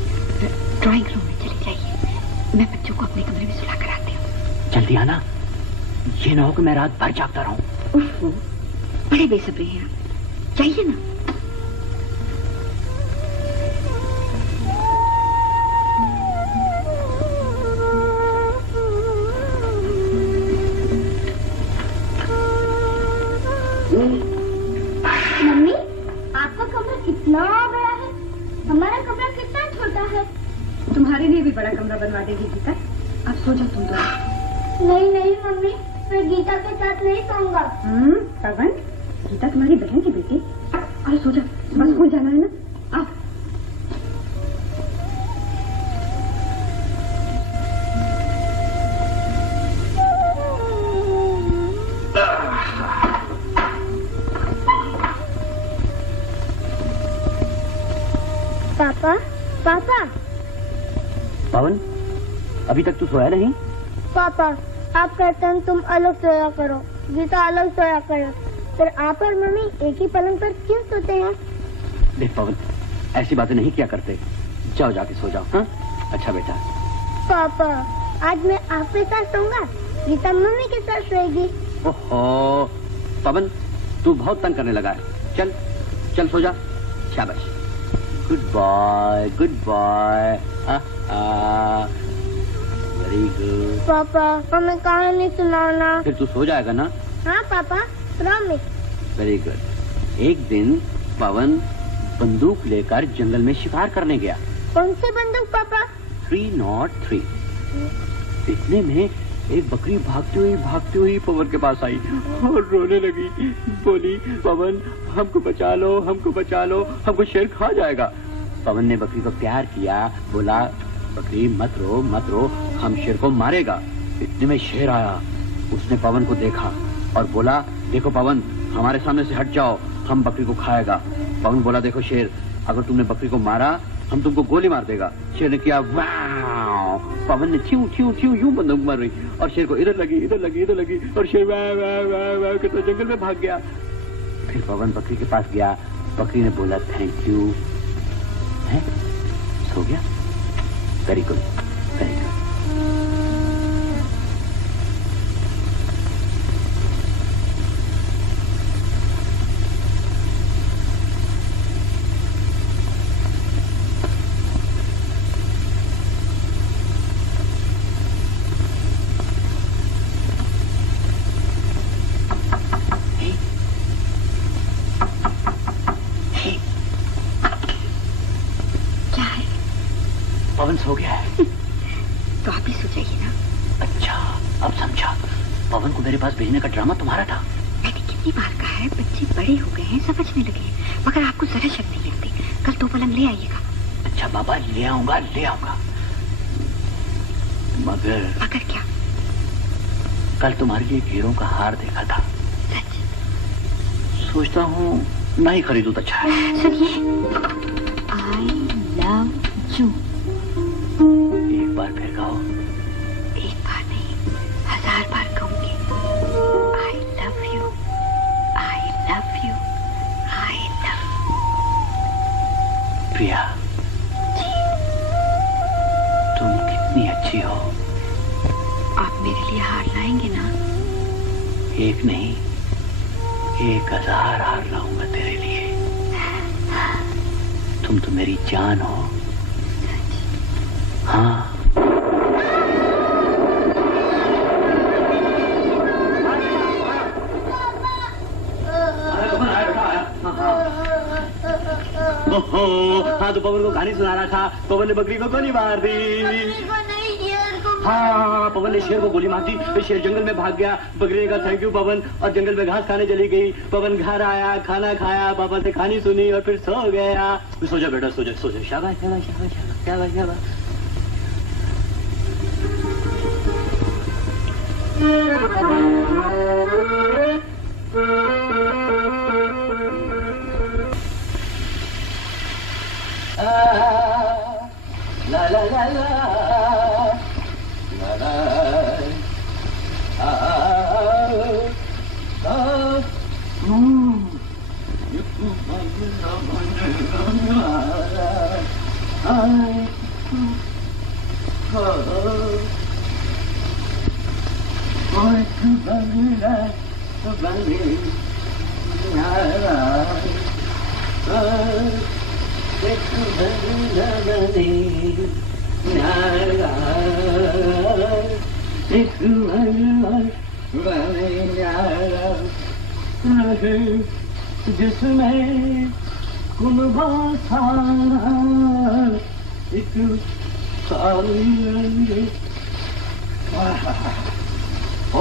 ड्राइंग रूम में चले जाइए, मैं बच्चों को अपने कमरे में सुला कर आती हूँ। जल्दी आना, ये ना हो कि मैं रात भर जागता रहूं। बड़े बेसब्री हैं आप, जाइए ना। मम्मी, आपका कमरा कितना बड़ा है, हमारा कमरा कितना छोटा है। तुम्हारे लिए भी बड़ा कमरा बनवा देगी गीता, अब सो जाओ तुम दोनों। नहीं नहीं मम्मी, मैं गीता के साथ नहीं सोऊंगा। पवन, गीता तुम्हारी बहन की बेटी, और सो जाओ, सुबह स्कूल जाना है ना। आओ। पापा, पापा, पवन, अभी तक तू सोया नहीं? पापा, आप कहते हैं तुम अलग सोया करो, गीता अलग सोया करो, फिर आप और मम्मी एक ही पलंग पर क्यों सोते हैं? देख पवन, ऐसी बातें नहीं किया करते, जाओ जाके सो जाओ। हाँ, अच्छा बेटा। पापा, आज मैं आपके साथ सोऊंगा, गीता मम्मी के साथ सोएगी। ओहो, पवन, तू बहुत तंग करने लगा है। चल, चल सो जा। शाबाश, good boy, good boy. Very good. पापा, हमें कहानी सुनाना। फिर तू सो जाएगा ना? हाँ पापा, प्रॉमिस। Very good. एक दिन पवन बंदूक लेकर जंगल में शिकार करने गया। कौन सी बंदूक पापा? 303। इतने में एक बकरी भागती हुई पवन के पास आई और रोने लगी। बोली, पवन हमको बचा लो, हमको बचा लो, हमको शेर खा जाएगा। पवन ने बकरी को प्यार किया, बोला, बकरी मत रो, हम शेर को मारेगा। इतने में शेर आया, उसने पवन को देखा और बोला, देखो पवन, हमारे सामने से हट जाओ, हम बकरी को खाएगा। पवन बोला, देखो शेर, अगर तुमने बकरी को मारा हम तुमको गोली मार देगा। शेर ने किया वाव, पवन ने छ्यू छ्यू छ्यू यूं बंदूक मार रही और शेर को इधर लगी और शेर वाव वाव वाव वाव करता जंगल में भाग गया। फिर पवन बकरी के पास गया, बकरी ने बोला थैंक यू। है, सो गया। Very good, very good. Pavan सो गया है। तो आप भी सो जाइए ना। अच्छा, अब समझा। पवन को मेरे पास भेजने का ड्रामा तुम्हारा था। मैंने कितनी बार कहा है, बच्चे बड़े हो गए हैं, समझने लगे हैं, मगर आपको जरा शक नहीं लगती। कल 2 पलंग ले आइएगा। अच्छा बाबा, ले आऊंगा। मगर क्या? कल तुम्हारे लिए हीरों का हार देखा था। सच? सोचता हूँ ना ही खरीदूं तो अच्छा है। सुनिए, आई लव यू। एक बार फिर कहो। एक बार नहीं, 1000 बार कहूंगी। I love you, I love you, I love. Priya, तुम कितनी अच्छी हो। आप मेरे लिए हार लाएंगे ना? एक नहीं, 1000 हार लाऊंगा तेरे लिए। तुम तो मेरी जान हो। हाँ। ओहो, हाँ तो पवन को कहानी सुना रहा था, पवन ने बकरी को गोली मार दी। हाँ, पवन ने शेर को गोली मार दी, तो शेर जंगल में भाग गया। बकरी ने कहा थैंक यू पवन, और जंगल में घास खाने चली गई। पवन घर आया, खाना खाया, पापा से कहानी सुनी और फिर सो गया। सो जा बेटा, सो जा, सो जा। शाबाश शाबाश शाबाश शाबाश शाबाश। La la la la la la जिसमें कुनबा सारा एक साली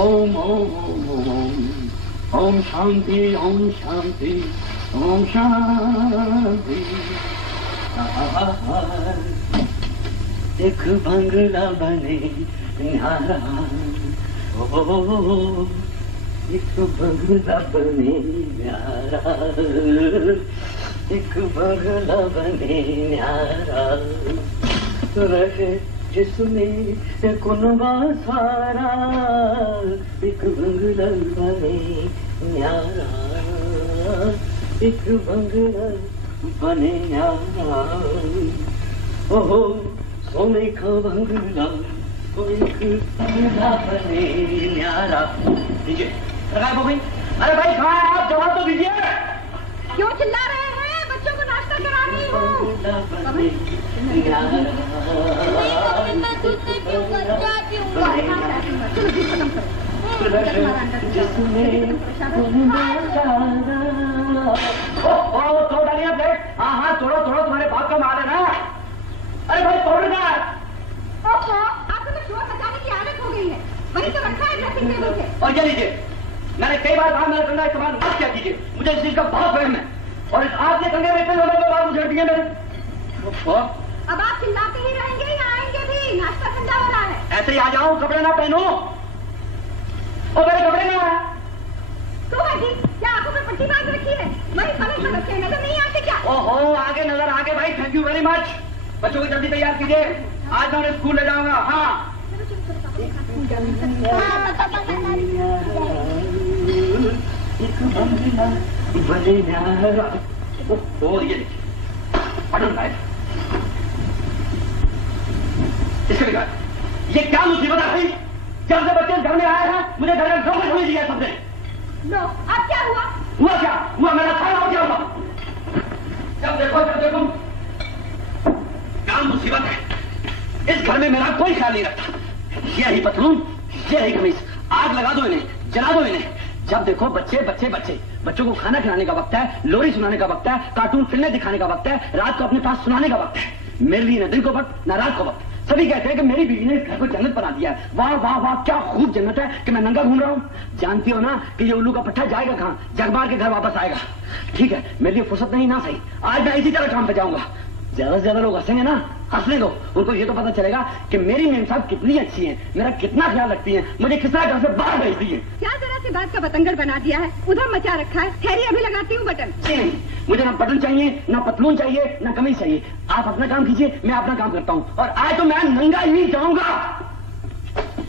ओम ओम ओम ओम शांति ओम शांति ओम शांति। एक बंगला बने न्यारा, ओ एक बंगला बने न्यारा, एक बंगला बने न्यारा, रहे जिसमें कुनबा सारा, एक बंगला बने न्यारा, एक बंगला बने न्यारा। ओहो सोने का बंगला, एक बंगला बने न्यारा। दीजिए भाई। अरे भाई कहाँ है आप, जवाब तो दीजिए। क्यों चिल्ला रहे हैं? बच्चों को नाश्ता करा रही हूँ। तोड़ डालिए प्लेट। हाँ हाँ तोड़ो तोड़ो, तुम्हारे बाप का माल है ना। अरे भाई तोड़ना। आपको तो शोर मचाने की आदत हो गई है, वही तो रखा है ड्रेसिंग टेबल पे। और क्या लीजिए, मैंने कई बार कहा मेरा कंधा इस्तेमाल मत किया कीजिए, मुझे इस चीज का बहुत वहम है। और इस आपके कंधे में इतने लोगों बात उछेड़ दिए मेरे। अब आप चिल्लाते ही रहेंगे या आएंगे भी? नाश्ता ठंडा हो रहा है। ऐसे ही आ जाऊं, कपड़े ना पहनूं। और मेरे कपड़े ना है तो भाई क्या आंखों पे पट्टी बांध रखी है? वही पलक पलक के नजर नहीं आते क्या? ओहो आगे नजर आगे भाई, थैंक यू वेरी मच। बच्चों को जल्दी तैयार कीजिए, आज मैं उन्हें स्कूल ले जाऊंगा। हाँ ये क्या मुसीबत है भाई? जब से बच्चे घर में आए हैं मुझे घर में धोखा समझ लिया सबने। लो अब क्या हुआ? हुआ क्या हुआ? मेरा खाना हो क्या हुआ? जब देखो क्या मुसीबत है। इस घर में मेरा कोई ख्याल नहीं रखता। ये रही पतलून, ये रही कमीज, आग लगा दो इन्हें, जला दो इन्हें। जब देखो बच्चे बच्चे बच्चे। बच्चों को खाना खिलाने का वक्त है, लोरी सुनाने का वक्त है, कार्टून फिल्में दिखाने का वक्त है, रात को अपने पास सुनाने का वक्त है। मेरे लिए न दिन को वक्त न रात को वक्त। सभी कहते हैं कि मेरी बीवी ने इस घर को जन्नत बना दिया है। वाह वाह वाह क्या खूब जन्नत है कि मैं नंगा घूम रहा हूँ। जानती हो ना कि ये उल्लू का पट्टा जाएगा कहाँ? जग मार के घर वापस आएगा। ठीक है मेरे लिए फुर्सत नहीं ना सही, आज मैं इसी तरह काम पे जाऊंगा। ज्यादा से ज्यादा लोग हंसेंगे ना, हंसने दो। उनको ये तो पता चलेगा कि मेरी मेम साहब कितनी अच्छी है, मेरा कितना ख्याल रखती है, मुझे किस तरह घर से बाहर भेजती है। क्या जरा सी बात का बतंगड़ बना दिया है, उधर मचा रखा है। ठहरी अभी लगाती हूँ बटन। जी नहीं, मुझे ना बटन चाहिए, ना पतलून चाहिए, ना कमीज चाहिए। आप अपना काम कीजिए, मैं अपना काम करता हूँ। और आज तो मैं नंगा ही जाऊंगा।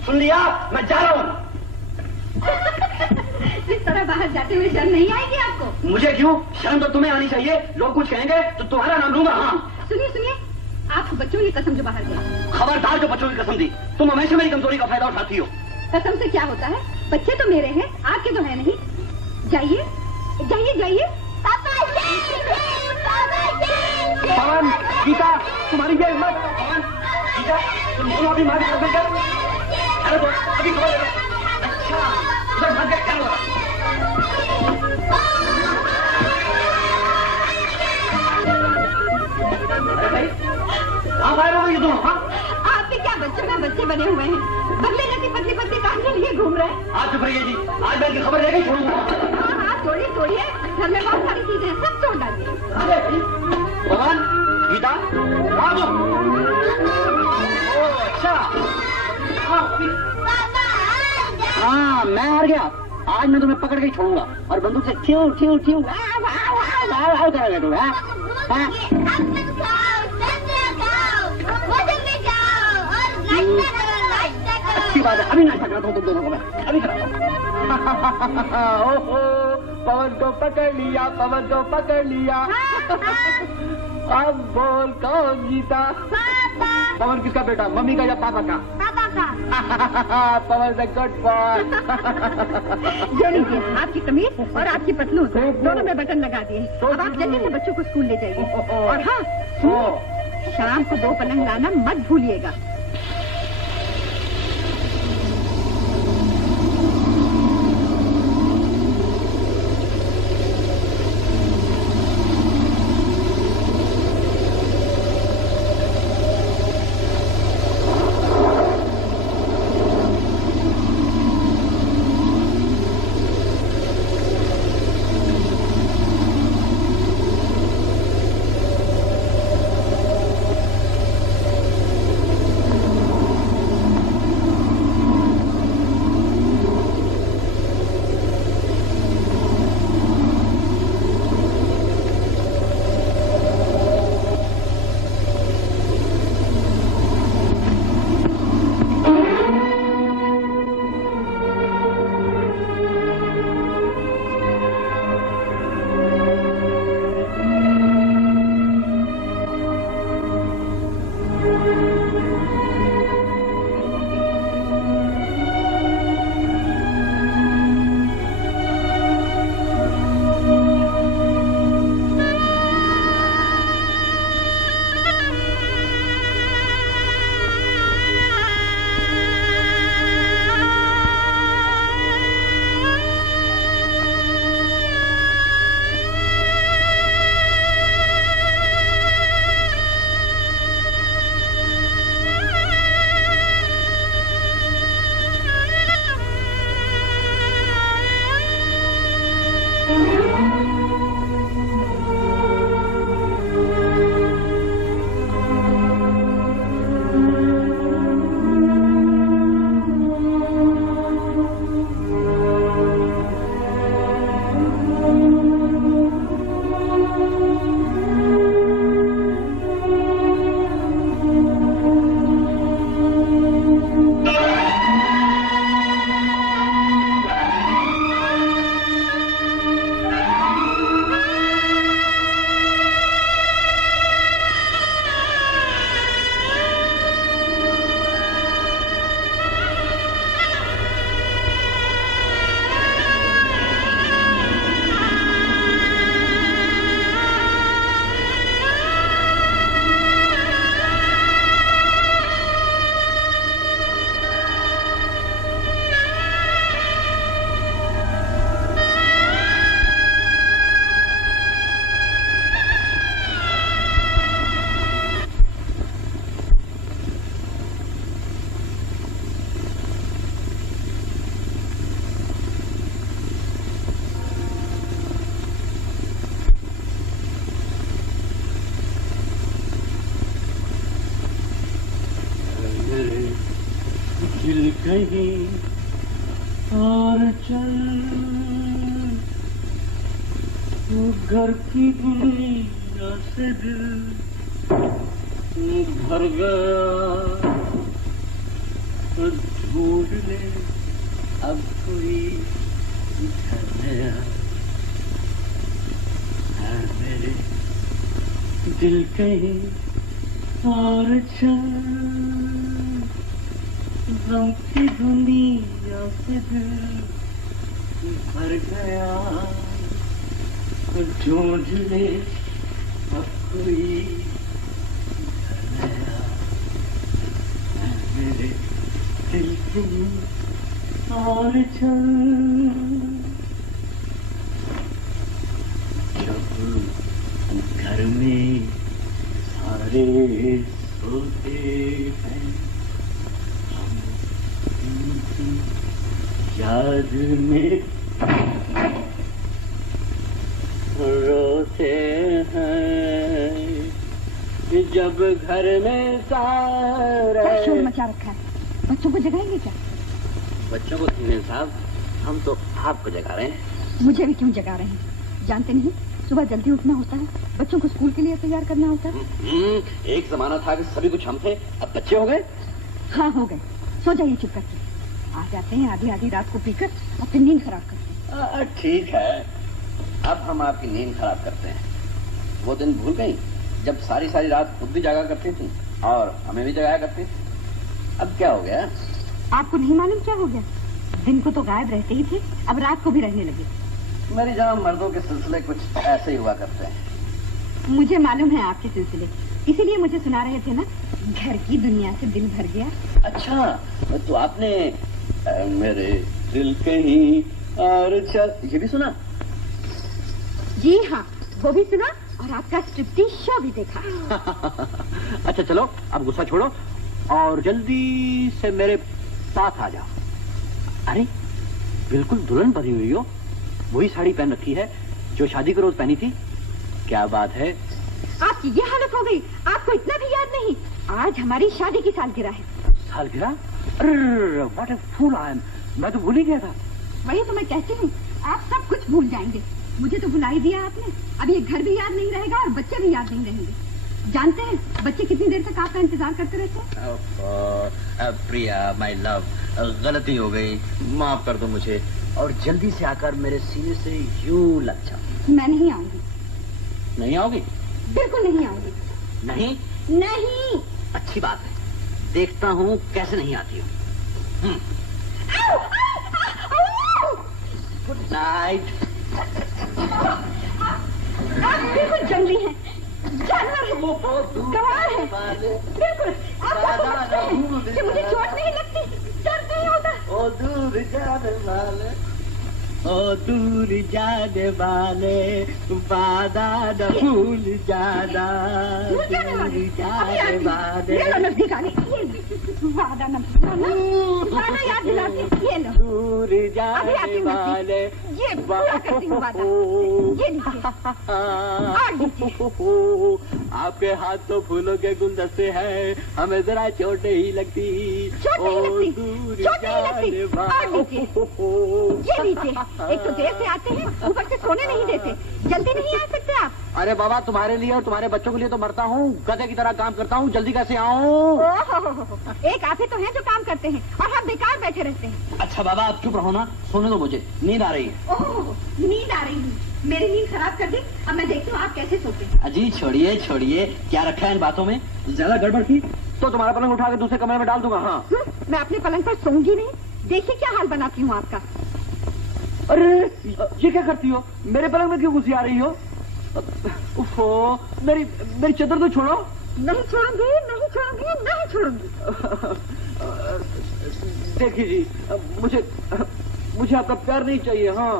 सुन लिया, मैं जा रहा हूँ। इस तरह बाहर जाते हुए शर्म नहीं आएगी आपको? मुझे क्यों? शर्म तो तुम्हें आनी चाहिए। लोग कुछ कहेंगे तो तुम्हारा नाम लूंगा। हाँ सुनिए सुनिए, आप बच्चों की कसम जो बाहर गए। खबरदार जो बच्चों की कसम दी। तुम हमेशा मेरी कमजोरी का फायदा उठाती हो। कसम से क्या होता है? बच्चे तो मेरे हैं, आपके तो है नहीं। जाइए जाइए जाइए। पवन, गीता, तुम्हारी क्या हिम्मत? पवन, गीता, तुम अभी मार के कसम कर। अरे तो अभी खबर दे। अच्छा उधर भाग गया, क्या हुआ? आप आए हो ये दोनों? हाँ? आप भी क्या बच्चों का बच्चे बने हुए हैं? बगले जैसी पतली पतली कहानी लिए घूम रहे हैं। आज चुप रहिए जी, आज मैं इनकी खबर लेके ही छोड़ूंगा। हाँ, तोड़िए, घर में बहुत सारी चीजें हैं, सब तोड़ डालिए। भगवान, गीता, रामू। ओह, अच्छा। हाँ, मैं हार गया। आज मैं तुम्हें पकड़ के ही छोड़ूंगा और बंदूक से ठियो ठियो ठियो करेंगे तुम्हें। अच्छी बात है, अभी नाश्ता कराता हूँ तुम दोनों को मैं, अभी कराता हूँ। ओहो, पवन को पकड़ लिया, पवन को पकड़ लिया। अब बोल कौन जीता? पवन किसका बेटा, मम्मी का या पापा का? पापा का। पवन से गुड बॉय। ये लीजिए आपकी कमीज और आपकी पतलून, दोनों में बटन लगा दिए। अब आप जल्दी से बच्चों को स्कूल ले जाइए। और हाँ, शाम को 2 पलंग लाना मत भूलिएगा। दिल कहीं और चल, वो घर की दुनिया से दिल भर गया। ढूंढ ले अब कोई घर नया, मेरे दिल कहीं और चल, गम की दुनिया से दिल भर गया। ढूंढ ले अब कोई घर नया, मेरे दिल की और चल। जब घर में सारे सो याद में रोते हैं जब घर में सारे। क्या शोर मचा रखा है? बच्चों को जगाएंगे क्या? बच्चों को नहीं साहब, हम तो आपको जगा रहे हैं। मुझे भी क्यों जगा रहे हैं? जानते नहीं सुबह जल्दी उठना होता है, बच्चों को स्कूल के लिए तैयार करना होता है। एक जमाना था कि सभी कुछ हम थे, अब बच्चे हो गए। हाँ हो गए। सो जाइए चुप करके। आ जाते हैं आधी आधी रात को पीकर और फिर नींद खराब करते हैं। ठीक है, अब हम आपकी नींद खराब करते हैं। वो दिन भूल गई जब सारी सारी रात खुद भी जागा करती थी और हमें भी जगाया करती थी। अब क्या हो गया? आपको नहीं मालूम क्या हो गया? दिन को तो गायब रहते ही थे, अब रात को भी रहने लगे। मेरी जनाब, मर्दों के सिलसिले कुछ ऐसे ही हुआ करते हैं। मुझे मालूम है आपके सिलसिले, इसीलिए मुझे सुना रहे थे ना, घर की दुनिया से दिल भर गया। अच्छा, तो आपने मेरे दिल कहीं और चल ये भी सुना? जी हाँ, वो भी सुना और आपका स्ट्रिप्टीज शो भी देखा। अच्छा चलो, अब गुस्सा छोड़ो और जल्दी से मेरे साथ आ जाओ। अरे बिल्कुल दुल्हन बनी हुई हो, वही साड़ी पहन रखी है जो शादी के रोज पहनी थी। क्या बात है? आपकी ये हालत हो गई, आपको इतना भी याद नहीं? आज हमारी शादी की सालगिरह है। सालगिरह? अरे what a fool I am, मैं तो भूल ही गया था। वही तो मैं कहती हूँ, आप सब कुछ भूल जाएंगे। मुझे तो भुला ही दिया आपने। अब ये घर भी याद नहीं रहेगा और बच्चे भी याद नहीं रहेंगे। जानते हैं बच्चे कितनी देर तक आपका इंतजार करते रहते हैं? प्रिया माय लव, गलती हो गई, माफ कर दो मुझे और जल्दी से आकर मेरे सीने से यूं लग जाओ। मैं नहीं आऊंगी। नहीं आओगी? बिल्कुल नहीं आऊंगी। नहीं? नहीं। अच्छी बात है, देखता हूँ कैसे नहीं आती हो। Good night. आप बिल्कुल जंगली हैं, जानवर हैं, गवार हैं। बिल्कुल आप कि मुझे चोट नहीं लगती, दर्द नहीं होता। ओ दूर जाने वाले, ओ दूर जाने वाले, वादा न भूल जाना। दूर जाने वाले, ये लो नजदीक आने, ये वादा न भूलना, वादा याद दिलाती, ये लो। दूर जाने वाले, ये पूरा करती हूँ वादा। ये लीजिए, और लीजिए। आपके हाथ तो फूलों के गुलदस्ते हैं, हमें जरा चोट ही लगती। चोट नहीं लगती, चोट नहीं लगती, और लीजिए, ये लीजिए। एक तो देर से आते हैं, ऊपर से सोने नहीं देते, जल्दी नहीं आ सकते आप? अरे बाबा, तुम्हारे लिए और तुम्हारे बच्चों के लिए तो मरता हूँ, गधे की तरह काम करता हूँ, जल्दी कैसे आऊँ? एक आप ही तो हैं जो काम करते हैं और हम बेकार बैठे रहते हैं। अच्छा बाबा, आप चुप रहो ना, सोने दो मुझे, नींद आ रही है। ओह, नींद आ रही है। मेरी नींद खराब कर दी। अब मैं देखती हूँ आप कैसे सोते हैं। अजी छोड़िए छोड़िए, क्या रखा है इन बातों में? ज्यादा गड़बड़ थी तो तुम्हारा पलंग उठा के दूसरे कमरे में डाल दूंगा। हाँ, मैं अपने पलंग पर सोऊंगी नहीं। देखिए क्या हाल बनाती हूँ आपका। अरे ये क्या करती हो? मेरे पलंग में क्यों घुसी आ रही हो? उफ़ो, मेरी चादर तो छोड़ो। नहीं छोड़ूंगी, नहीं छोड़ूंगी, नहीं छोड़ूंगी। देखिए जी, मुझे आपका प्यार नहीं चाहिए। हाँ,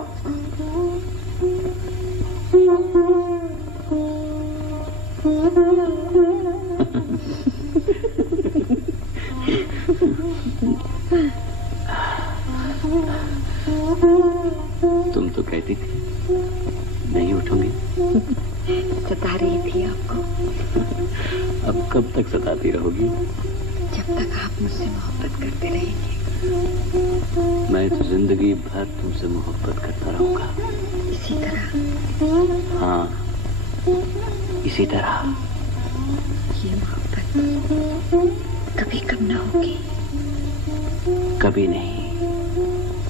तुम तो कहती थी नहीं उठूंगी। सता रही थी आपको। अब कब तक सताती रहोगी? जब तक आप मुझसे मोहब्बत करते रहेंगे। मैं तो जिंदगी भर तुमसे मोहब्बत करता रहूंगा। इसी तरह? हाँ, इसी तरह। ये मोहब्बत कभी कम ना होगी। कभी नहीं।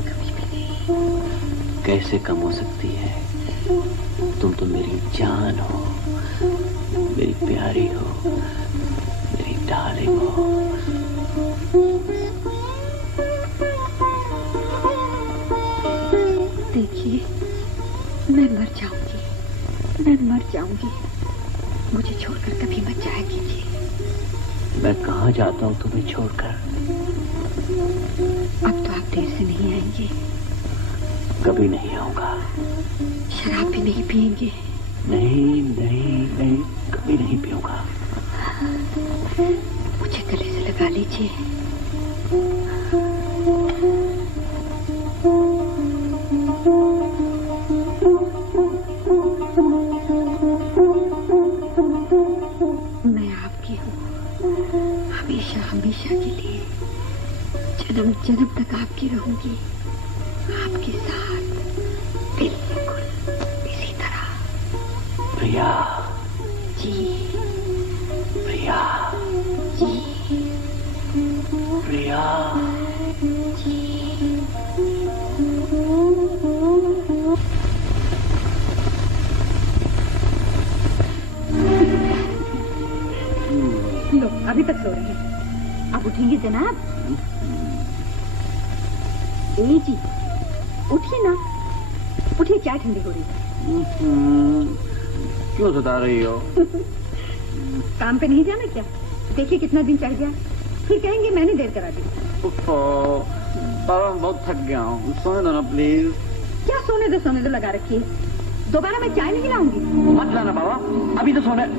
कभी भी नहीं। कैसे कम हो सकती है? तुम तो मेरी जान हो, मेरी प्यारी हो, मेरी डार्लिंग हो। देखिए, मैं मर जाऊंगी, मैं मर जाऊंगी। मुझे छोड़कर कभी मत जाया कीजिए। मैं कहाँ जाता हूँ तुम्हें छोड़कर? अब तो आप देर से नहीं आएंगे। कभी नहीं आऊंगा। शराब भी नहीं पिएंगे? नहीं नहीं नहीं, कभी नहीं पीऊंगा। लगा लीजिए। मैं आपकी हूँ, हमेशा हमेशा के लिए, जन्म जन्म तक आपकी रहूंगी, आपके साथ बिल्कुल इसी तरह। प्रिया जी, प्रिया जी, प्रिया जी। लो, अभी तक सो रहे हैं, अब उठेंगे जनाब? ए जी, उठिए ना, उठिए, चाय ठंडी हो रही है। क्यों सता रही हो? काम पे नहीं जाना क्या? देखिए कितना दिन चढ़ गया, फिर कहेंगे मैंने देर करा दी। बाबा मैं बहुत थक गया हूँ, सोने दो ना प्लीज। क्या सोने दो लगा रखिए, दोबारा मैं चाय नहीं लाऊंगी। मत लाना बाबा, अभी तो सोने।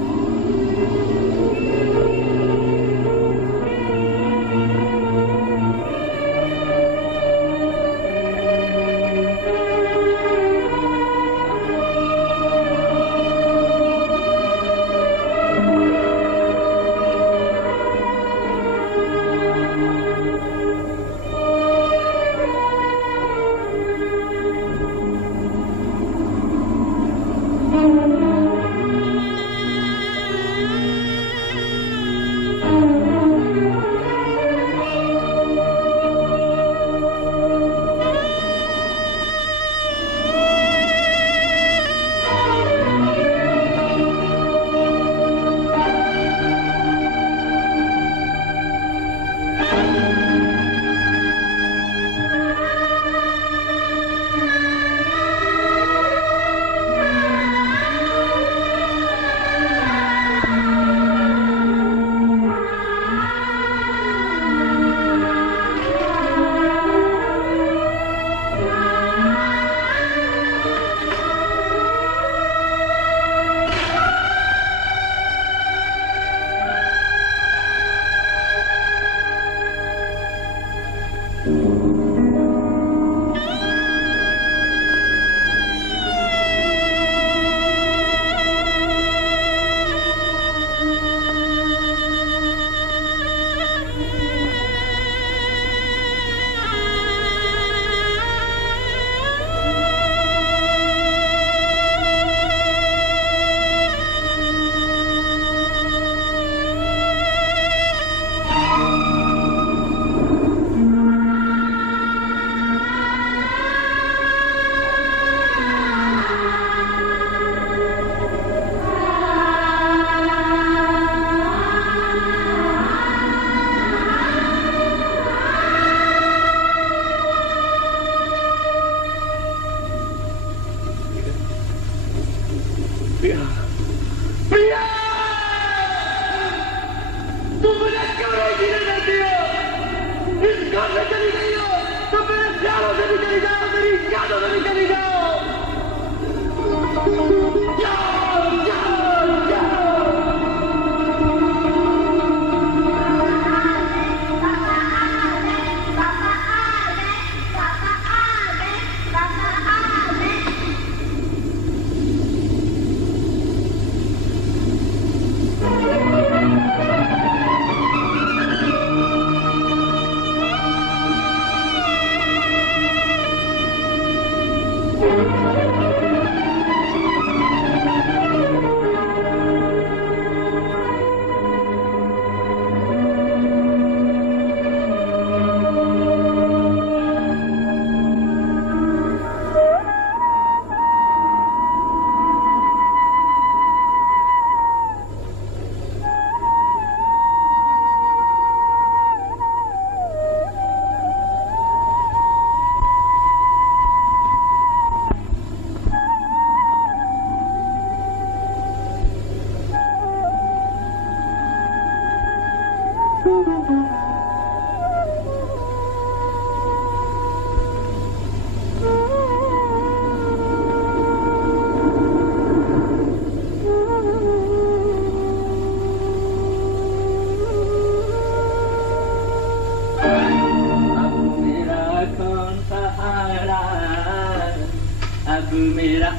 अब मेरा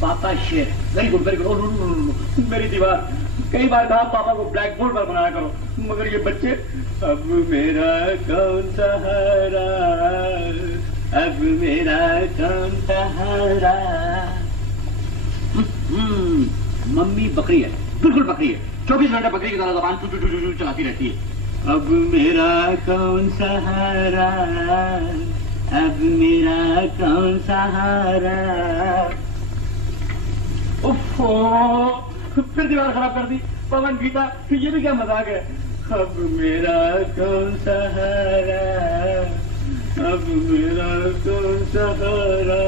पापा शेर। Very good very good. मेरी दीवार, कई बार कहा पापा को ब्लैक बोर्ड पर बनाया करो, मगर ये बच्चे। अब मेरा कौन सहारा, अब मेरा कौन सहारा। मम्मी बकरी है, बिल्कुल बकरी है, 24 घंटे बकरी की तरह जबान चू चू चू चलाती रहती है। अब मेरा कौन सहारा, अब मेरा कौन सहारा। उफ़्फ़ो, फिर दीवार खराब कर दी। पवन गीता, ये भी क्या मजाक है। अब मेरा कौन सहारा, अब मेरा कौन सहारा।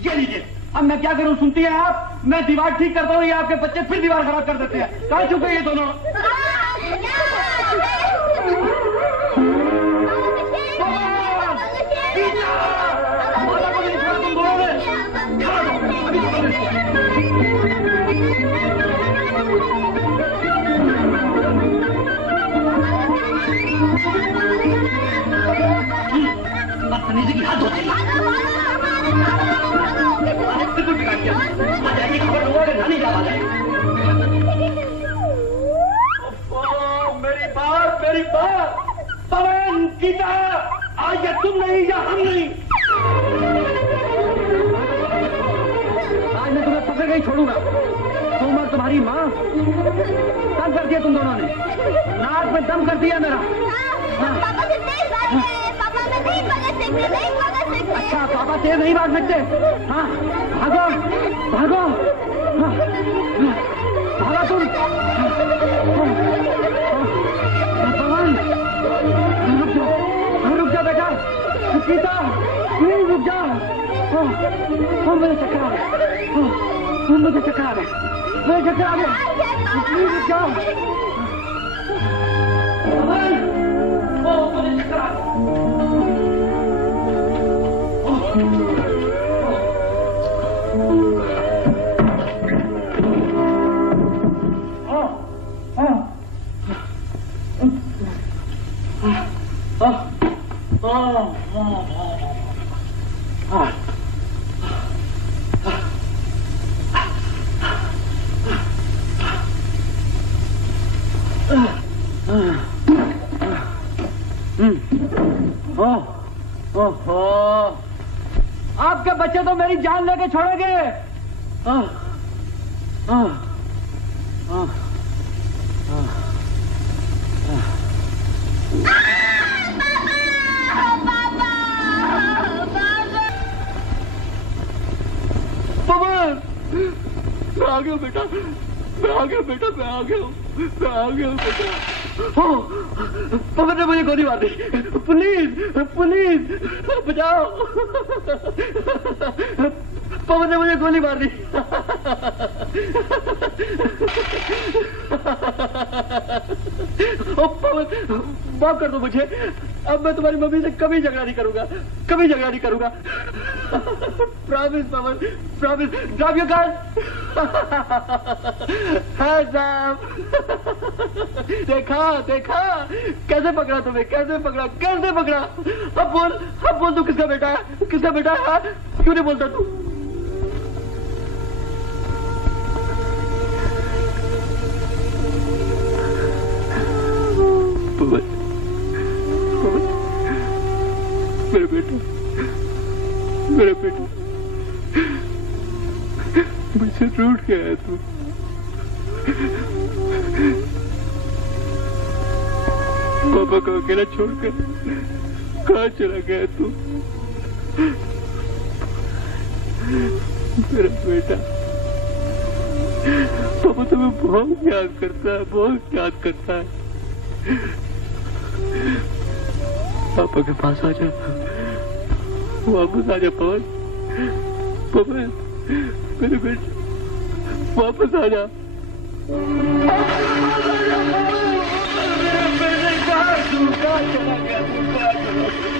ये लीजिए, अब मैं क्या करूं, सुनती है आप? मैं दीवार ठीक करता हूँ, ये आपके बच्चे फिर दीवार खराब कर देते हैं। कहाँ चुके ये दोनों? बदतमीजी की हद होती है। बिल्कुल बिगाड़ दिया। आ जाएगी, खबर दूंगा कि नानी याद आ जाएगी। मेरी बात पवन गीता, आज ये तुम नहीं या हम नहीं। आज मैं तुम्हें पकड़ नहीं छोड़ूंगा। तुम और तुम्हारी माँ दम कर दिया, तुम दोनों ने नाक में दम कर दिया मेरा। पापा से तेज भाग गए। पापा मैं नहीं भाग सकते, नहीं भाग सकते। अच्छा, पापा तेज नहीं भाग सकते? हाँ, भागो भागो, भागो तुम। पवन रुक जा बेटा। गीता प्लीज रुक जा। मुझे चक्कर आ रहा, मुझे चक्कर आ रहा, मुझे चक्कर आ रहा। प्लीज रुक जाओ। मुझे चक्कर आ रहा। आपके बच्चे तो मेरी जान लेके छोड़ेंगे। पवन, मैं आ गया बेटा, मैं आ गया बेटा, मैं आ गया हूँ, मैं आ गया हूँ बेटा। पवन ने मुझे गोली मार दी। पुलिस पुलिस बचाओ। पवन ने मुझे गोली मार दी। पवन, माफ कर दो मुझे। अब मैं तुम्हारी मम्मी से कभी झगड़ा नहीं करूंगा, कभी झगड़ा नहीं करूंगा। Promise Pawan, promise. Drop your gun. हाँ साहब, देखा देखा कैसे पकड़ा तुम्हें, कैसे पकड़ा, कैसे पकड़ा। अब बोल तू किसका बेटा है, किसका बेटा है? क्यों नहीं बोलता तू? पवन, मेरा बेटा, मेरा बेटा, मुझसे रूठ गया है तू। पापा को अकेला छोड़कर कहाँ चला गया तू? मेरा बेटा, पापा तुम्हें बहुत याद करता है, बहुत याद करता है। पापा के पास आ जा, वापस आ जा पवन, पवन मेरे बेटे, वापस आ जा। तू कहाँ चला गया, तू कहाँ चला गया?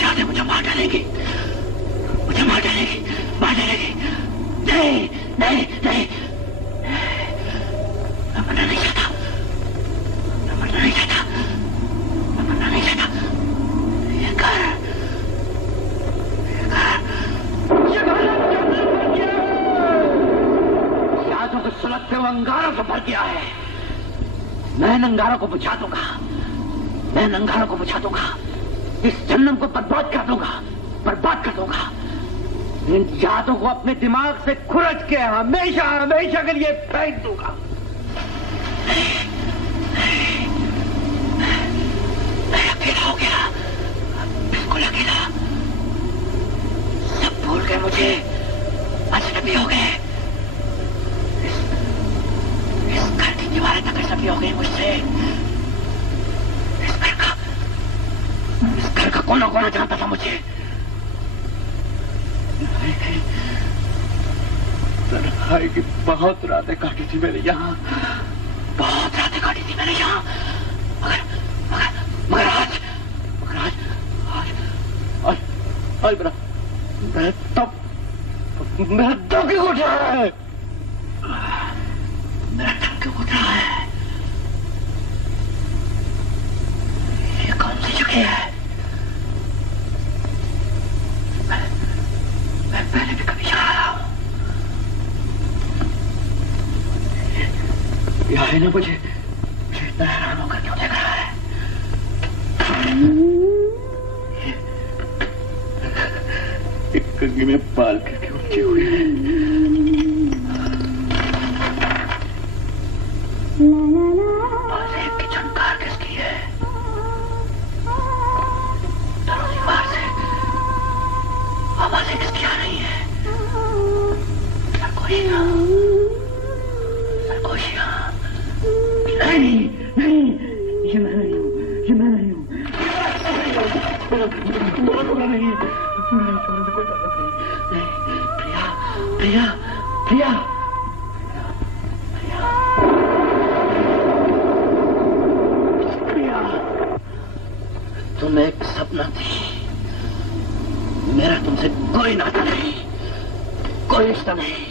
याद है मुझे मार डालेगी, मुझे मार डालेगी, मार डालेगी। नहीं नहीं नहीं, मैं मरना नहीं चाहता, मैं मरना नहीं चाहता, मैं मरना नहीं चाहता। ये घर यादों के सुलगते हुए अंगारों से भर गया है। मैं इन अंगारों को बुझा दूंगा, मैं इन अंगारों को बुझा दूंगा, इस जन्म को बर्बाद कर दूंगा, बर्बाद कर दूंगा। इन यादों को अपने दिमाग से खुरच के हमेशा हमेशा के लिए फेंक दूंगा। मैं अकेला हो गया, बिल्कुल अकेला। सब भूल गए मुझे, अजनबी हो गए। इस घर की दीवारें तक अजनबी हो गई मुझसे। इस घर का कोना कोना जानता था मुझे। तन्हाई की बहुत रातें काटी थी मैंने यहाँ, बहुत रातें काटी थी मैंने यहाँ। मगर आज मेरा दम क्यों उठ रहा है? मेरा दम क्यों उठ रहा है? ये कौन सी जगह है? मैं पहले भी कभी यहाँ आया हूँ। यहाँ है ना, मुझे इतना हैरान होकर क्यों देख रहा है? एक कंगी में पाल करके उलझे हुए हैं। की झनकार किसकी है? दीवार से आवाजें किसकी आ रही है? सरगोशियां। नहीं नहीं, ये मैं नहीं हूँ, ये मैं नहीं हूँ। बहुत बुरा नहीं है, कोई ताकत नहीं। प्रिया प्रिया प्रिया प्रिया, तुम एक सपना थी। मेरा तुमसे कोई नाता नहीं, कोई रिश्ता नहीं,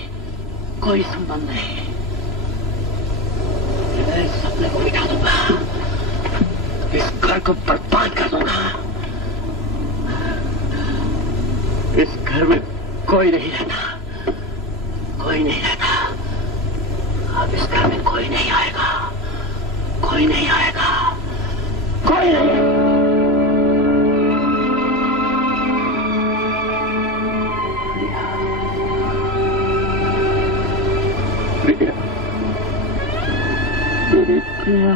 कोई संबंध नहीं। मैं इस सपने को मिटा दूंगा, इस घर को बर्बाद कर दूंगा। इस घर में कोई नहीं रहता, कोई नहीं रहता। अब इस घर में कोई नहीं आएगा, कोई नहीं आएगा, कोई नहीं। प्रिया, मेरी प्रिया,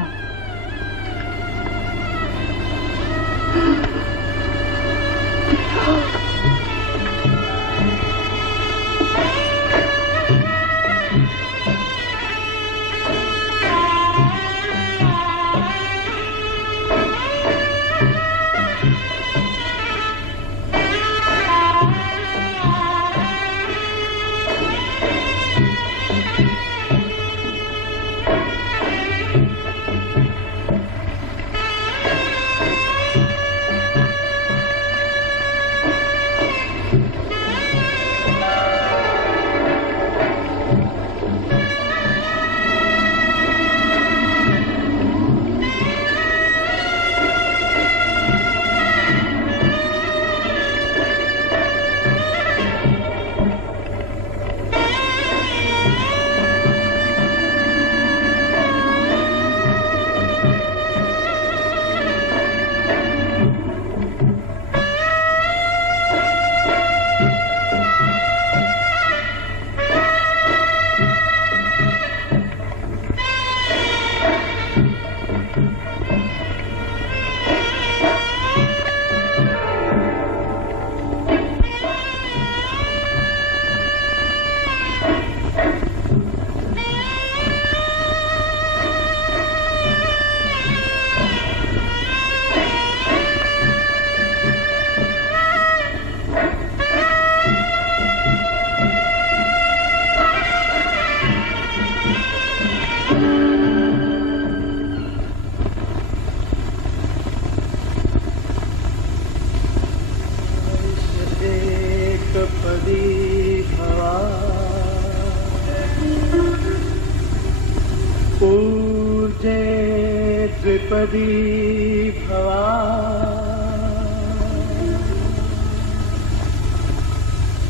त्रिपदी भवा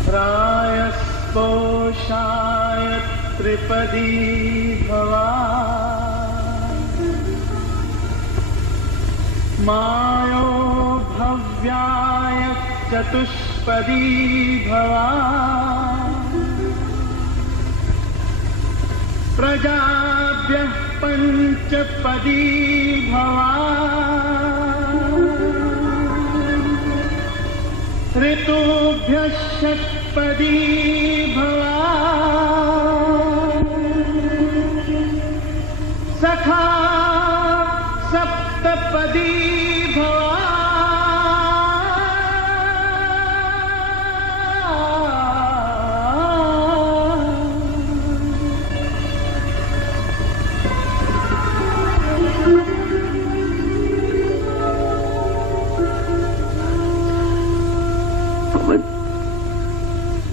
प्रायस्पोषाय त्रिपदी भवा मायो भव्याय चतुष्पदी भवा प्रजाभ्यः पञ्चपदी भवा ऋतुभ्यः षट्पदी भवा सखा सप्तपदी भवा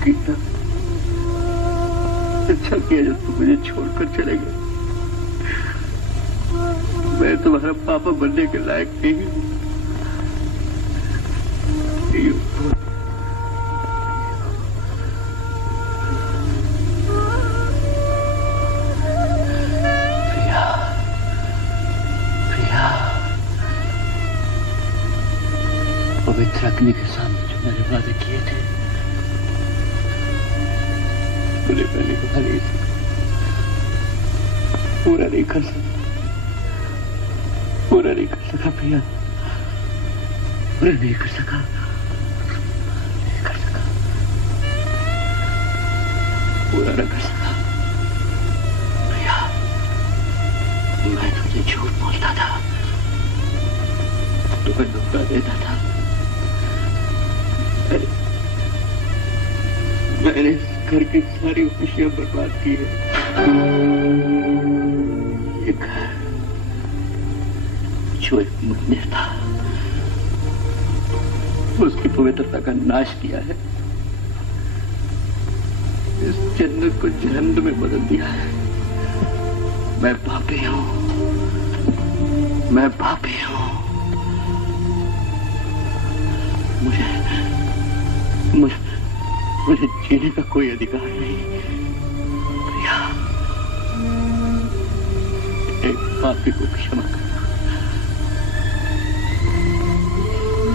कितना अच्छा किया जब तुम मुझे छोड़कर चले गए। मैं तुम्हारा पापा बनने के लायक नहीं हूँ। प्रिया, प्रिया, पवित्र अग्नि के सामने जो मैंने वादे किए थे उन्हें मैंने पूरा नहीं कर सका, पूरा नहीं कर सका प्रिया, पूरा नहीं कर सका, नहीं कर सका, पूरा नहीं कर सका प्रिया। मैं तुझे झूठ बोलता था, तुम्हें धोखा देता था। मैंने घर की सारी खुशियां बर्बाद की है। ये घर जो एक मंदिर था उसकी पवित्रता का नाश किया है। इस जन्नत को जहन्नम में बदल दिया है। मैं पापी हूं, मैं पापी हूं। मुझे जीने का कोई अधिकार नहीं। प्रिया, एक पापी को क्षमा करना।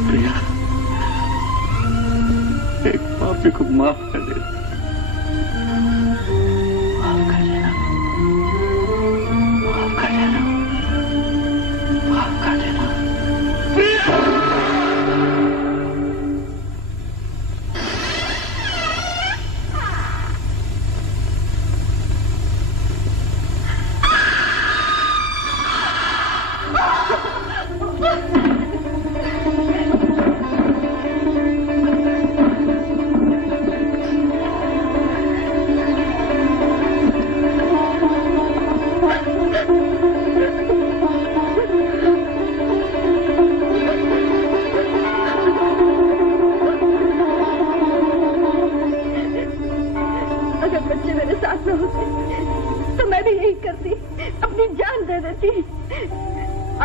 प्रिया, एक पापी को माफ कर देना, माफ कर देना, माफ कर देना, माफ कर देना। प्रिया,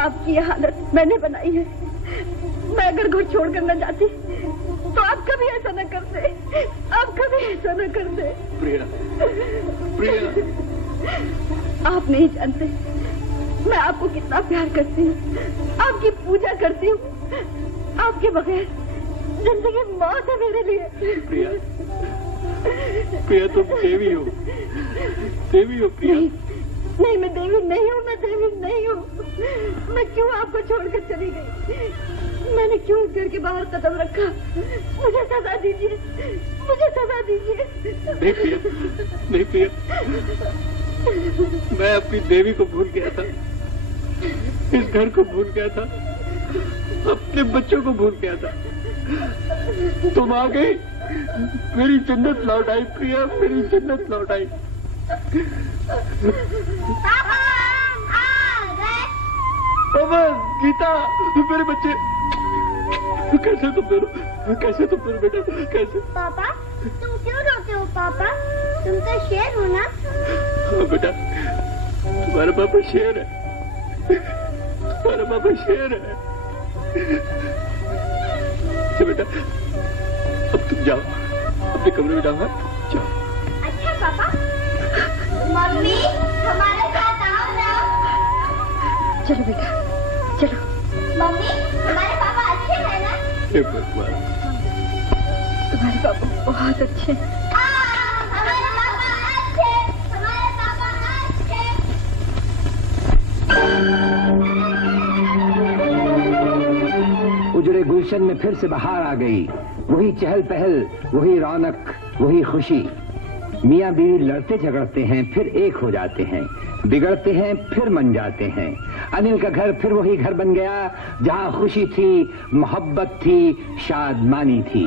आपकी ये हालत मैंने बनाई है। मैं अगर घर छोड़कर न जाती तो आप कभी ऐसा न करते, आप कभी ऐसा न करते। प्रिया, प्रिया, आप नहीं जानते मैं आपको कितना प्यार करती हूँ, आपकी पूजा करती हूँ। आपके बगैर जिंदगी मौत है मेरे लिए। प्रिया, प्रिया तुम देवी हो, देवी हो प्रिया। नहीं, मैं देवी नहीं हूँ, मैं देवी नहीं हूँ। मैं क्यों आपको छोड़कर चली गई? मैंने क्यों इस घर के बाहर कदम रखा? मुझे सजा दीजिए, मुझे सजा दीजिए। नहीं प्रिया, नहीं प्रिया, मैं अपनी देवी को भूल गया था, इस घर को भूल गया था, अपने बच्चों को भूल गया था। तुम आ गई, मेरी जन्नत लौट आई प्रिया, मेरी जन्नत लौट आई। पापा, गीता, मेरे बच्चे, कैसे तुम दोनों, कैसे तुम दोनों बेटा, कैसे? पापा, तुम क्यों रोते हो पापा? तुम तो शेर हो ना? हाँ बेटा, तुम्हारा पापा शेर है। तुम्हारा पापा शेर है। अच्छा बेटा, अब तुम जाओ, अपने कमरे में जाओ। जाओ। अच्छा पापा, मम्मी हमारे साथ आओ ना। चलो बेटा, चलो। मम्मी हमारे पापा अच्छे हैं ना? हे भगवान, तुम्हारे पापा बहुत अच्छे हैं। हमारे पापा अच्छे, हमारे पापा अच्छे। उजड़े गुलशन में फिर से बहार आ गई। वही चहल पहल, वही रौनक, वही खुशी। मियाँ बीवी लड़ते झगड़ते हैं, फिर एक हो जाते हैं, बिगड़ते हैं, फिर मन जाते हैं। अनिल का घर फिर वही घर बन गया, जहाँ खुशी थी, मोहब्बत थी, शादमानी थी।